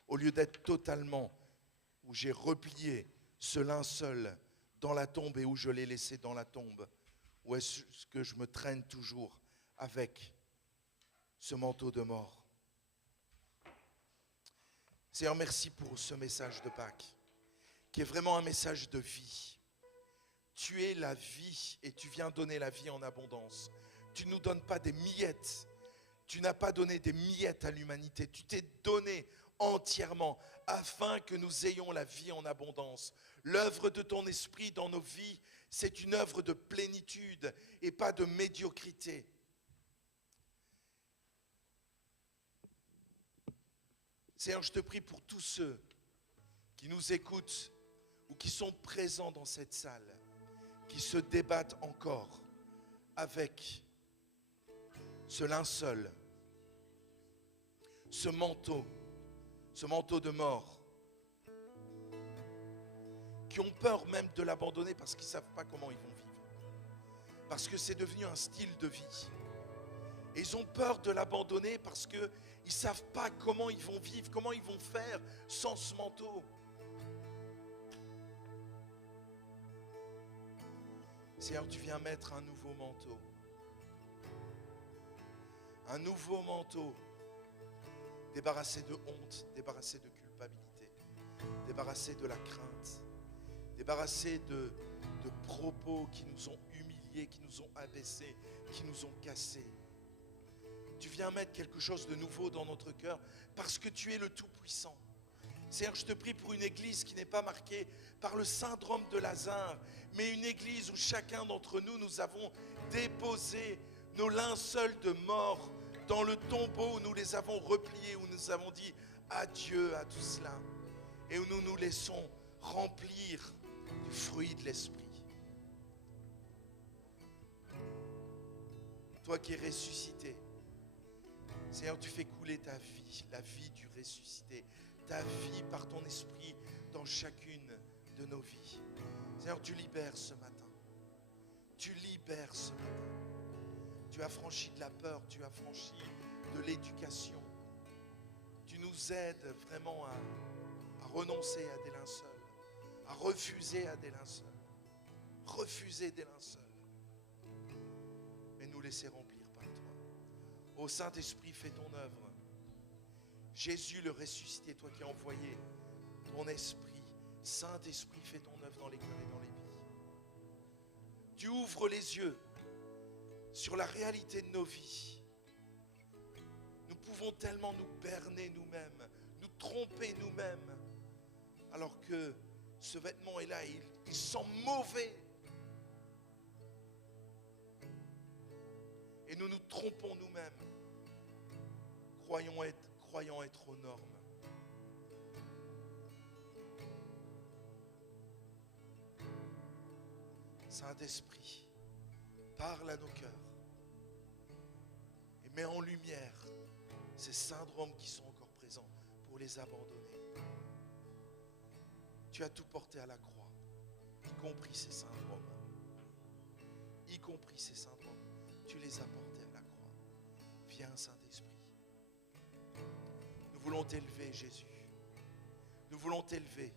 Au lieu d'être totalement, où j'ai replié ce linceul dans la tombe et où je l'ai laissé dans la tombe? Ou est-ce que je me traîne toujours avec ce manteau de mort? Seigneur, merci pour ce message de Pâques, qui est vraiment un message de vie. Tu es la vie et tu viens donner la vie en abondance. Tu ne nous donnes pas des miettes. Tu n'as pas donné des miettes à l'humanité. Tu t'es donné entièrement afin que nous ayons la vie en abondance. L'œuvre de ton esprit dans nos vies, c'est une œuvre de plénitude et pas de médiocrité. Seigneur, je te prie pour tous ceux qui nous écoutent ou qui sont présents dans cette salle, qui se débattent encore avec ce linceul, ce manteau de mort, qui ont peur même de l'abandonner parce qu'ils ne savent pas comment ils vont vivre, parce que c'est devenu un style de vie. Et ils ont peur de l'abandonner parce qu'ils ne savent pas comment ils vont vivre, comment ils vont faire sans ce manteau. Seigneur, tu viens mettre un nouveau manteau. Un nouveau manteau. Débarrassé de honte, débarrassé de culpabilité, débarrassé de la crainte, débarrassé de propos qui nous ont humiliés, qui nous ont abaissés, qui nous ont cassés. Tu viens mettre quelque chose de nouveau dans notre cœur parce que tu es le Tout-Puissant. Seigneur, je te prie pour une église qui n'est pas marquée par le syndrome de Lazare, mais une église où chacun d'entre nous, nous avons déposé nos linceuls de mort dans le tombeau, où nous les avons repliés, où nous avons dit adieu à tout cela, et où nous nous laissons remplir du fruit de l'Esprit. Toi qui es ressuscité, Seigneur, tu fais couler ta vie, la vie du ressuscité, ta vie par ton esprit dans chacune de nos vies. Seigneur, tu libères ce matin. Tu libères ce matin. Tu as franchi de la peur, tu as franchi de l'éducation. Tu nous aides vraiment à renoncer à des linceuls, à refuser à des linceuls, refuser des linceuls, mais nous laisser remplir par toi. Ô Saint-Esprit, fais ton œuvre. Jésus le ressuscité, toi qui as envoyé ton esprit, Saint-Esprit, fais ton œuvre dans les cœurs et dans les vies. Tu ouvres les yeux sur la réalité de nos vies. Nous pouvons tellement nous berner nous-mêmes, nous tromper nous-mêmes, alors que ce vêtement est là et il sent mauvais. Et nous nous trompons nous-mêmes, croyant être aux normes. Saint-Esprit, parle à nos cœurs et mets en lumière ces syndromes qui sont encore présents pour les abandonner. Tu as tout porté à la croix, y compris ces syndromes. Y compris ces syndromes, tu les as portés à la croix. Viens, Saint-Esprit. Nous voulons t'élever, Jésus. Nous voulons t'élever.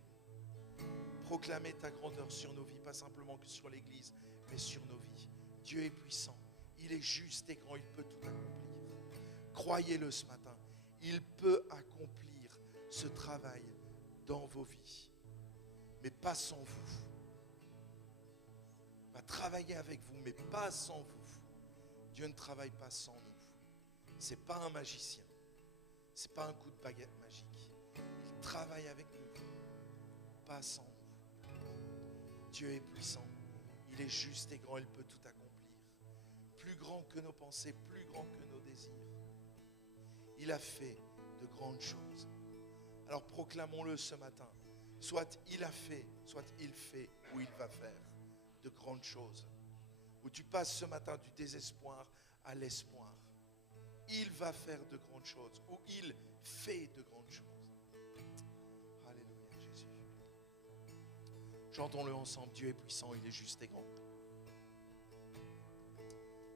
Proclamer ta grandeur sur nos vies, pas simplement que sur l'Église, mais sur nos vies. Dieu est puissant, il est juste et grand, il peut tout accomplir. Croyez-le ce matin, il peut accomplir ce travail dans vos vies, mais pas sans vous. Il va travailler avec vous, mais pas sans vous. Dieu ne travaille pas sans nous. Ce n'est pas un magicien, ce n'est pas un coup de baguette magique. Il travaille avec nous, pas sans nous. Dieu est puissant, il est juste et grand, il peut tout accomplir. Plus grand que nos pensées, plus grand que nos désirs. Il a fait de grandes choses. Alors proclamons-le ce matin. Soit il a fait, soit il fait ou il va faire de grandes choses. Où tu passes ce matin du désespoir à l'espoir. Il va faire de grandes choses, ou il fait de grandes choses. Chantons-le ensemble. Dieu est puissant, il est juste et grand.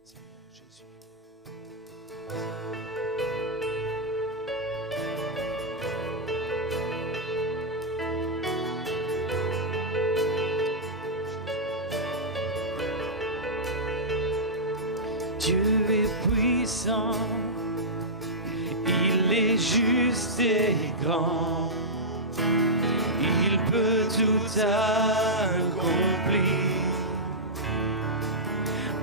Seigneur Jésus. Dieu est puissant, il est juste et grand. Il peut tout accomplir,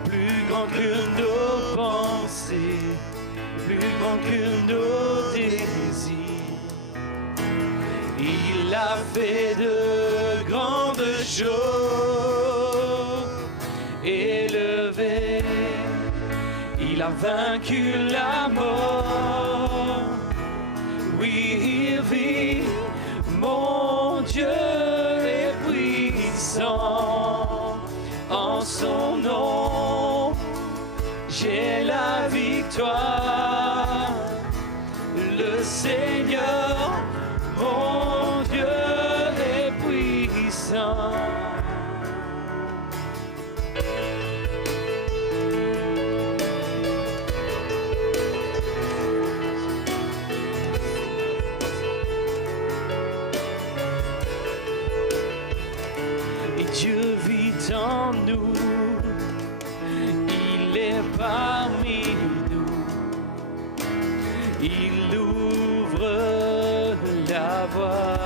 plus grand que nos pensées, plus grand que nos désirs. Il a fait de grandes choses, élevées. Il a vaincu la mort. Oui, il vit. Mon Dieu son nom, j'ai la victoire. Le Seigneur, mon Dieu, est puissant. Et Dieu vit en nous, il est parmi nous, il ouvre la voie,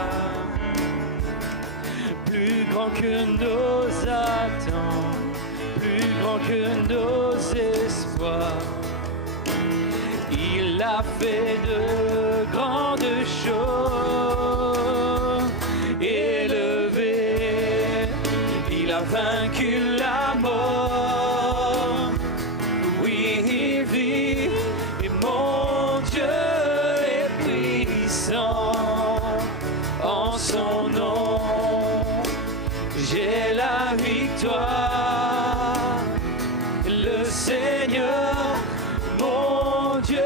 plus grand que nos attentes, plus grand que nos espoirs. Il a fait de grandes choses, élevé, il a vaincu la mort. Oui, il vit, et mon Dieu est puissant. En son nom, j'ai la victoire. Le Seigneur, mon Dieu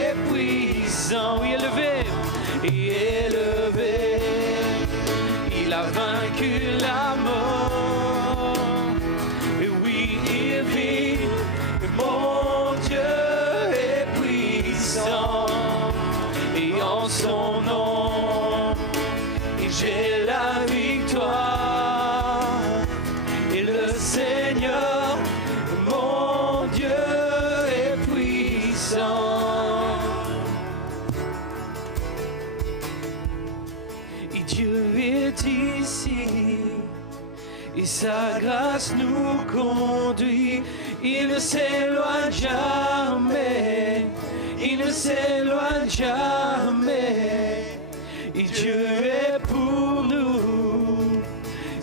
est puissant. Oui, élevé, élevé, il a vaincu la mort. Et oui, il vit, mon Dieu est puissant. Et en son nom, j'ai la victoire. Et le Seigneur, mon Dieu est puissant. Et Dieu est ici, et sa grâce nous conduit. Il ne s'éloigne jamais, il ne s'éloigne jamais. Et Dieu est pour nous,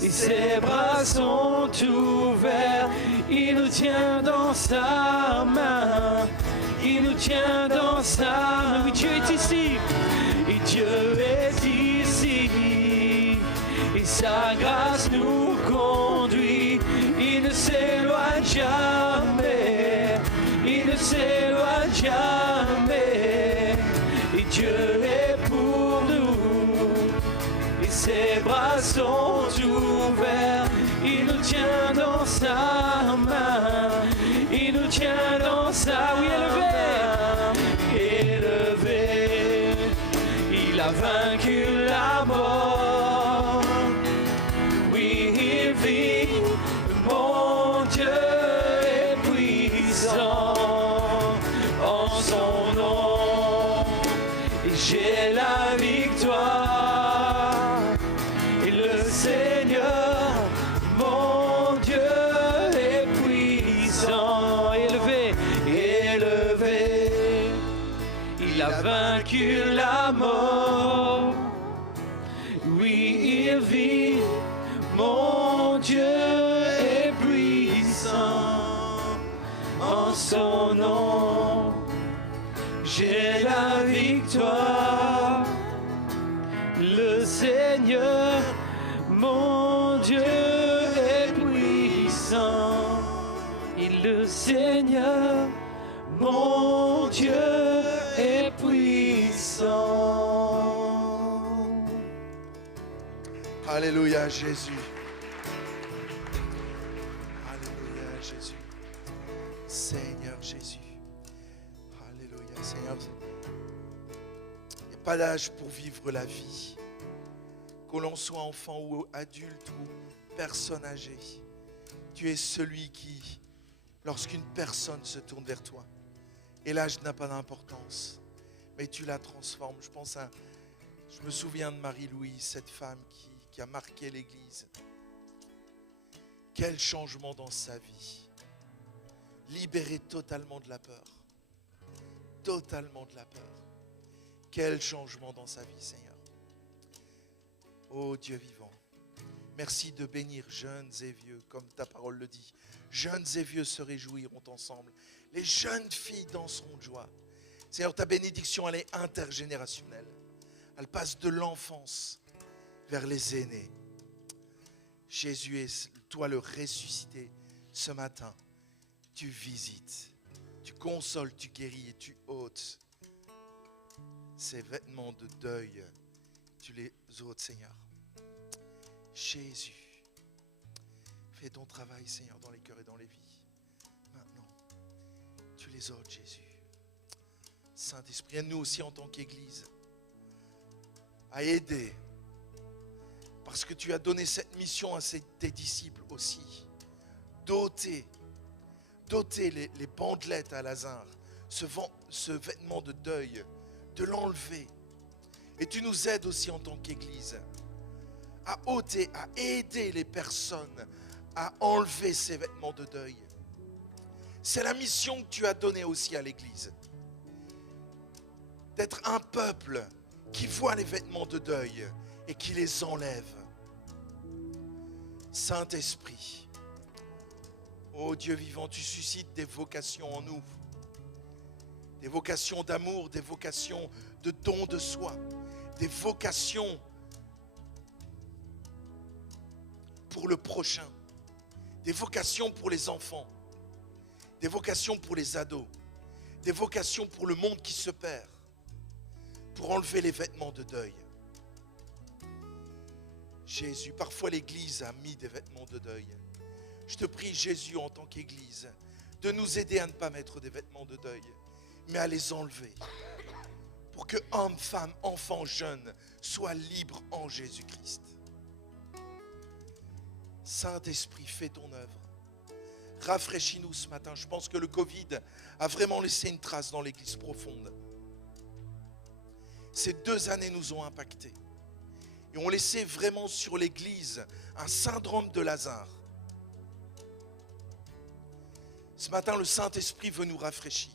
et ses bras sont ouverts. Il nous tient dans sa main, il nous tient dans sa main. Oui, Dieu est ici, et Dieu est ici, et sa grâce nous conduit. Il ne s'éloigne jamais, il ne s'éloigne jamais. Et Dieu est pour nous, et ses bras sont ouverts. Il nous tient dans sa main, il nous tient dans sa... Oui, élevé, élevé, il a vaincu la mort. Oui, il vit, mon Dieu est puissant. En son nom, j'ai la victoire. Et le Seigneur, mon Dieu est puissant. Élevé, élevé, il a vaincu la mort. Oui, il vit, mon Dieu est puissant. En son nom, j'ai la victoire. Le Seigneur, mon Dieu est puissant. Et le Seigneur, mon Dieu est puissant. Alléluia, Jésus. Alléluia, Jésus. Seigneur Jésus. Alléluia, Seigneur. Il n'y a pas d'âge pour vivre la vie. Que l'on soit enfant ou adulte ou personne âgée. Tu es celui qui, lorsqu'une personne se tourne vers toi, et l'âge n'a pas d'importance, mais tu la transformes. Je me souviens de Marie-Louise, cette femme qui a marqué l'Église. Quel changement dans sa vie. Libérée totalement de la peur. Totalement de la peur. Quel changement dans sa vie, Seigneur. Ô Dieu vivant, merci de bénir jeunes et vieux, comme ta parole le dit. Jeunes et vieux se réjouiront ensemble. Les jeunes filles danseront de joie. Seigneur, ta bénédiction, elle est intergénérationnelle. Elle passe de l'enfance vers les aînés. Jésus est toi le ressuscité. ce matin, tu visites, tu consoles, tu guéris et tu ôtes ces vêtements de deuil. Tu les ôtes, Seigneur. Jésus, fais ton travail, Seigneur, dans les cœurs et dans les vies. Maintenant, tu les ôtes, Jésus. Saint-Esprit, aide-nous aussi en tant qu'Église à aider, parce que tu as donné cette mission à tes disciples aussi, d'ôter les bandelettes à Lazare, ce vêtement de deuil, de l'enlever. Et tu nous aides aussi en tant qu'Église à ôter, à aider les personnes à enlever ces vêtements de deuil. C'est la mission que tu as donnée aussi à l'Église. D'être un peuple qui voit les vêtements de deuil et qui les enlève. Saint-Esprit, ô Dieu vivant, tu suscites des vocations en nous. Des vocations d'amour, des vocations de don de soi, des vocations pour le prochain, des vocations pour les enfants, des vocations pour les ados, des vocations pour le monde qui se perd, pour enlever les vêtements de deuil. Jésus, parfois l'Église a mis des vêtements de deuil. Je te prie, Jésus, en tant qu'Église, de nous aider à ne pas mettre des vêtements de deuil, mais à les enlever, pour que hommes, femmes, enfants, jeunes soient libres en Jésus-Christ. Saint-Esprit, fais ton œuvre. Rafraîchis-nous ce matin. Je pense que le Covid a vraiment laissé une trace dans l'Église profonde. Ces 2 années nous ont impactés et ont laissé vraiment sur l'Église un syndrome de Lazare. Ce matin, le Saint-Esprit veut nous rafraîchir.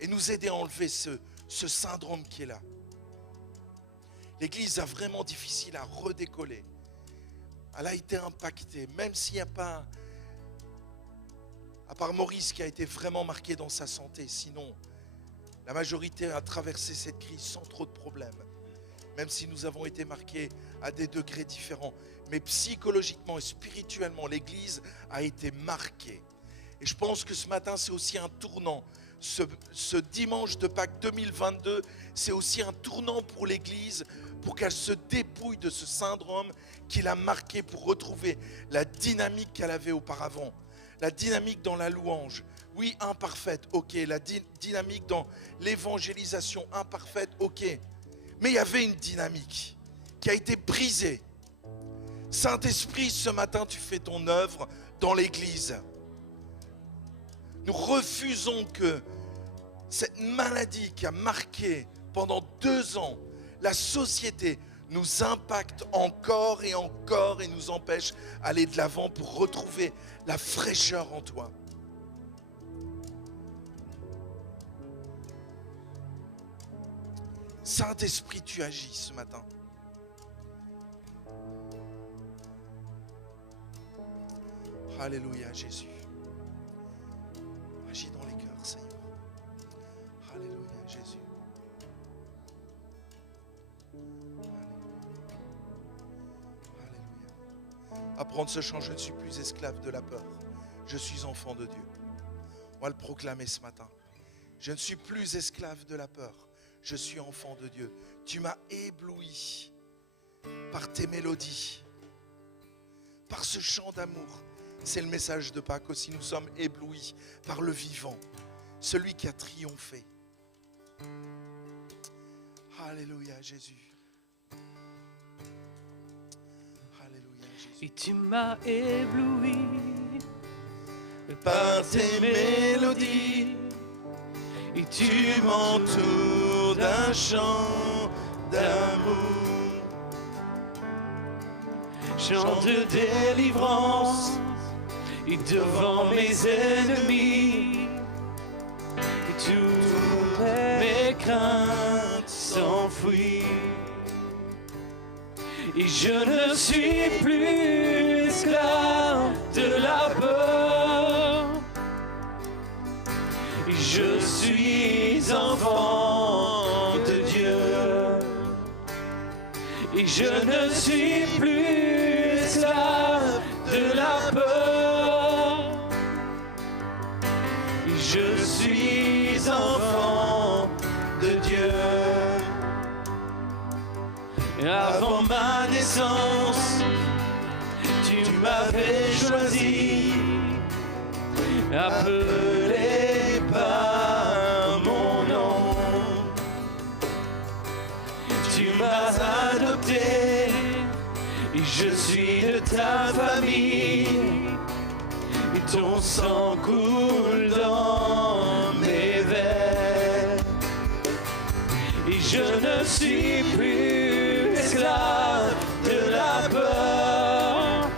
Et nous aider à enlever ce syndrome qui est là. L'Église a vraiment difficile à redécoller. Elle a été impactée, même s'il n'y a pas, à part Maurice qui a été vraiment marqué dans sa santé, sinon la majorité a traversé cette crise sans trop de problèmes, même si nous avons été marqués à des degrés différents. Mais psychologiquement et spirituellement, l'Église a été marquée. Et je pense que ce matin, c'est aussi un tournant. Ce dimanche de Pâques 2022, c'est aussi un tournant pour l'Église, pour qu'elle se dépouille de ce syndrome qui l'a marquée, pour retrouver la dynamique qu'elle avait auparavant. La dynamique dans la louange, oui, imparfaite, ok. La dynamique dans l'évangélisation, imparfaite, ok. Mais il y avait une dynamique qui a été brisée. Saint-Esprit, ce matin, tu fais ton œuvre dans l'Église. Nous refusons que cette maladie qui a marqué pendant 2 ans la société nous impacte encore et encore et nous empêche d'aller de l'avant pour retrouver la fraîcheur en toi. Saint-Esprit, tu agis ce matin. Alléluia, Jésus. Agis dans les cœurs, Seigneur. Alléluia, Jésus. Alléluia. Apprendre ce chant, je ne suis plus esclave de la peur. Je suis enfant de Dieu. On va le proclamer ce matin. Je ne suis plus esclave de la peur. Je suis enfant de Dieu. Tu m'as ébloui par tes mélodies, par ce chant d'amour. C'est le message de Pâques aussi. Nous sommes éblouis par le vivant, celui qui a triomphé. Alléluia, Jésus. Alléluia, Jésus. Et tu m'as ébloui Par tes mélodies, et tu m'entoures d'un chant d'amour. chant de délivrance, et devant mes ennemis, et toutes mes craintes s'enfuient. Et je ne suis plus esclave de la peur. Et je suis enfant de Dieu. Et je ne suis plus esclave de la peur. Je suis enfant de Dieu. Avant ma naissance, tu m'avais choisi, appelé par mon nom. Tu m'as adopté, et je suis de ta famille. Et ton sang coule dans mes veines. Et je ne suis plus esclave de la peur.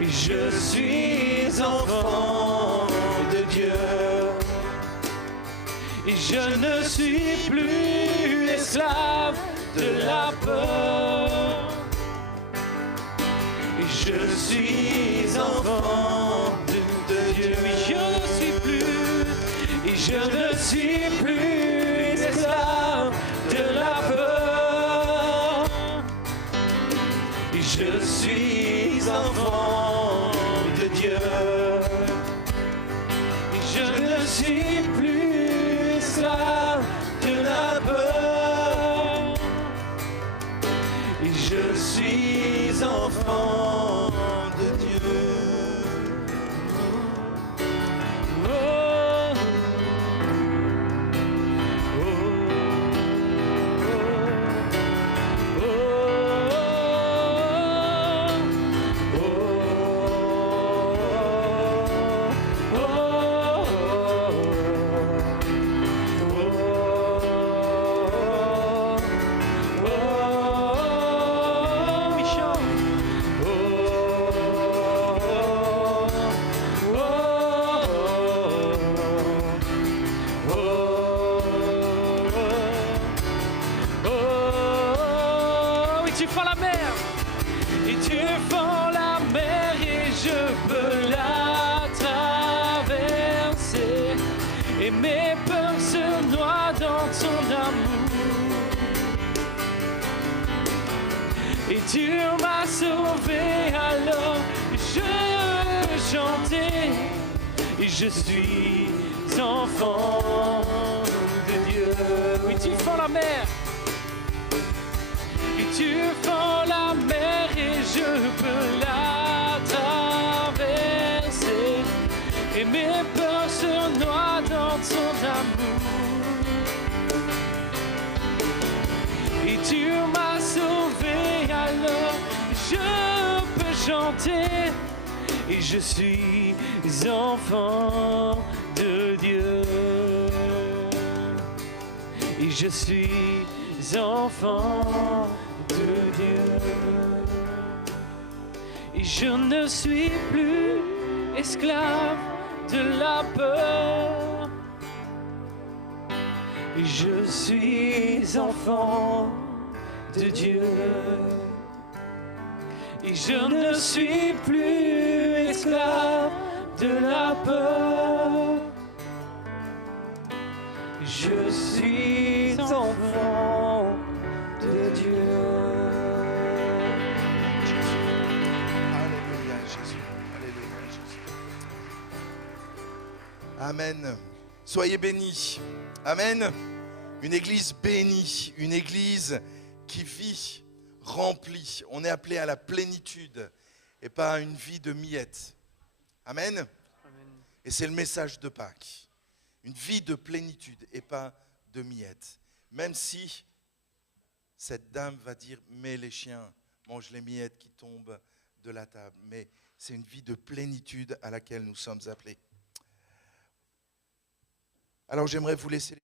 Et je suis enfant de Dieu. Et je ne suis plus esclave de la peur. Et je suis enfant de Dieu. Et je ne suis plus, et je ne suis plus esclave de la peur. Et je suis enfant de Dieu. Et je ne suis plus esclave de la peur. Et je suis enfant de Dieu. Oh, oh, oh, oh, tu fends la mer, et tu fends la mer, et je peux la traverser, et mes peurs se noient dans ton amour. Et tu m'as sauvé, alors je veux chanter, et je suis enfant de Dieu. Oui, tu fends la mer. Et tu fends la mer, et je peux la traverser, et mes peurs se noient dans ton amour. Et tu m'as sauvé, alors je peux chanter, et je suis enfant de Dieu. Et je suis enfant de Dieu. Et je ne suis plus esclave de la peur. Et je suis enfant de Dieu. Et je ne suis plus esclave de la peur. Je suis enfant de Dieu. Alléluia Jésus. Alléluia Jésus. Amen. Soyez bénis. Amen. Une église bénie, une église qui vit, remplie. On est appelé à la plénitude et pas à une vie de miettes. Amen. Amen. Et c'est le message de Pâques. Une vie de plénitude et pas de miettes. Même si cette dame va dire « mais les chiens mangent les miettes qui tombent de la table ». Mais c'est une vie de plénitude à laquelle nous sommes appelés. Alors j'aimerais vous laisser...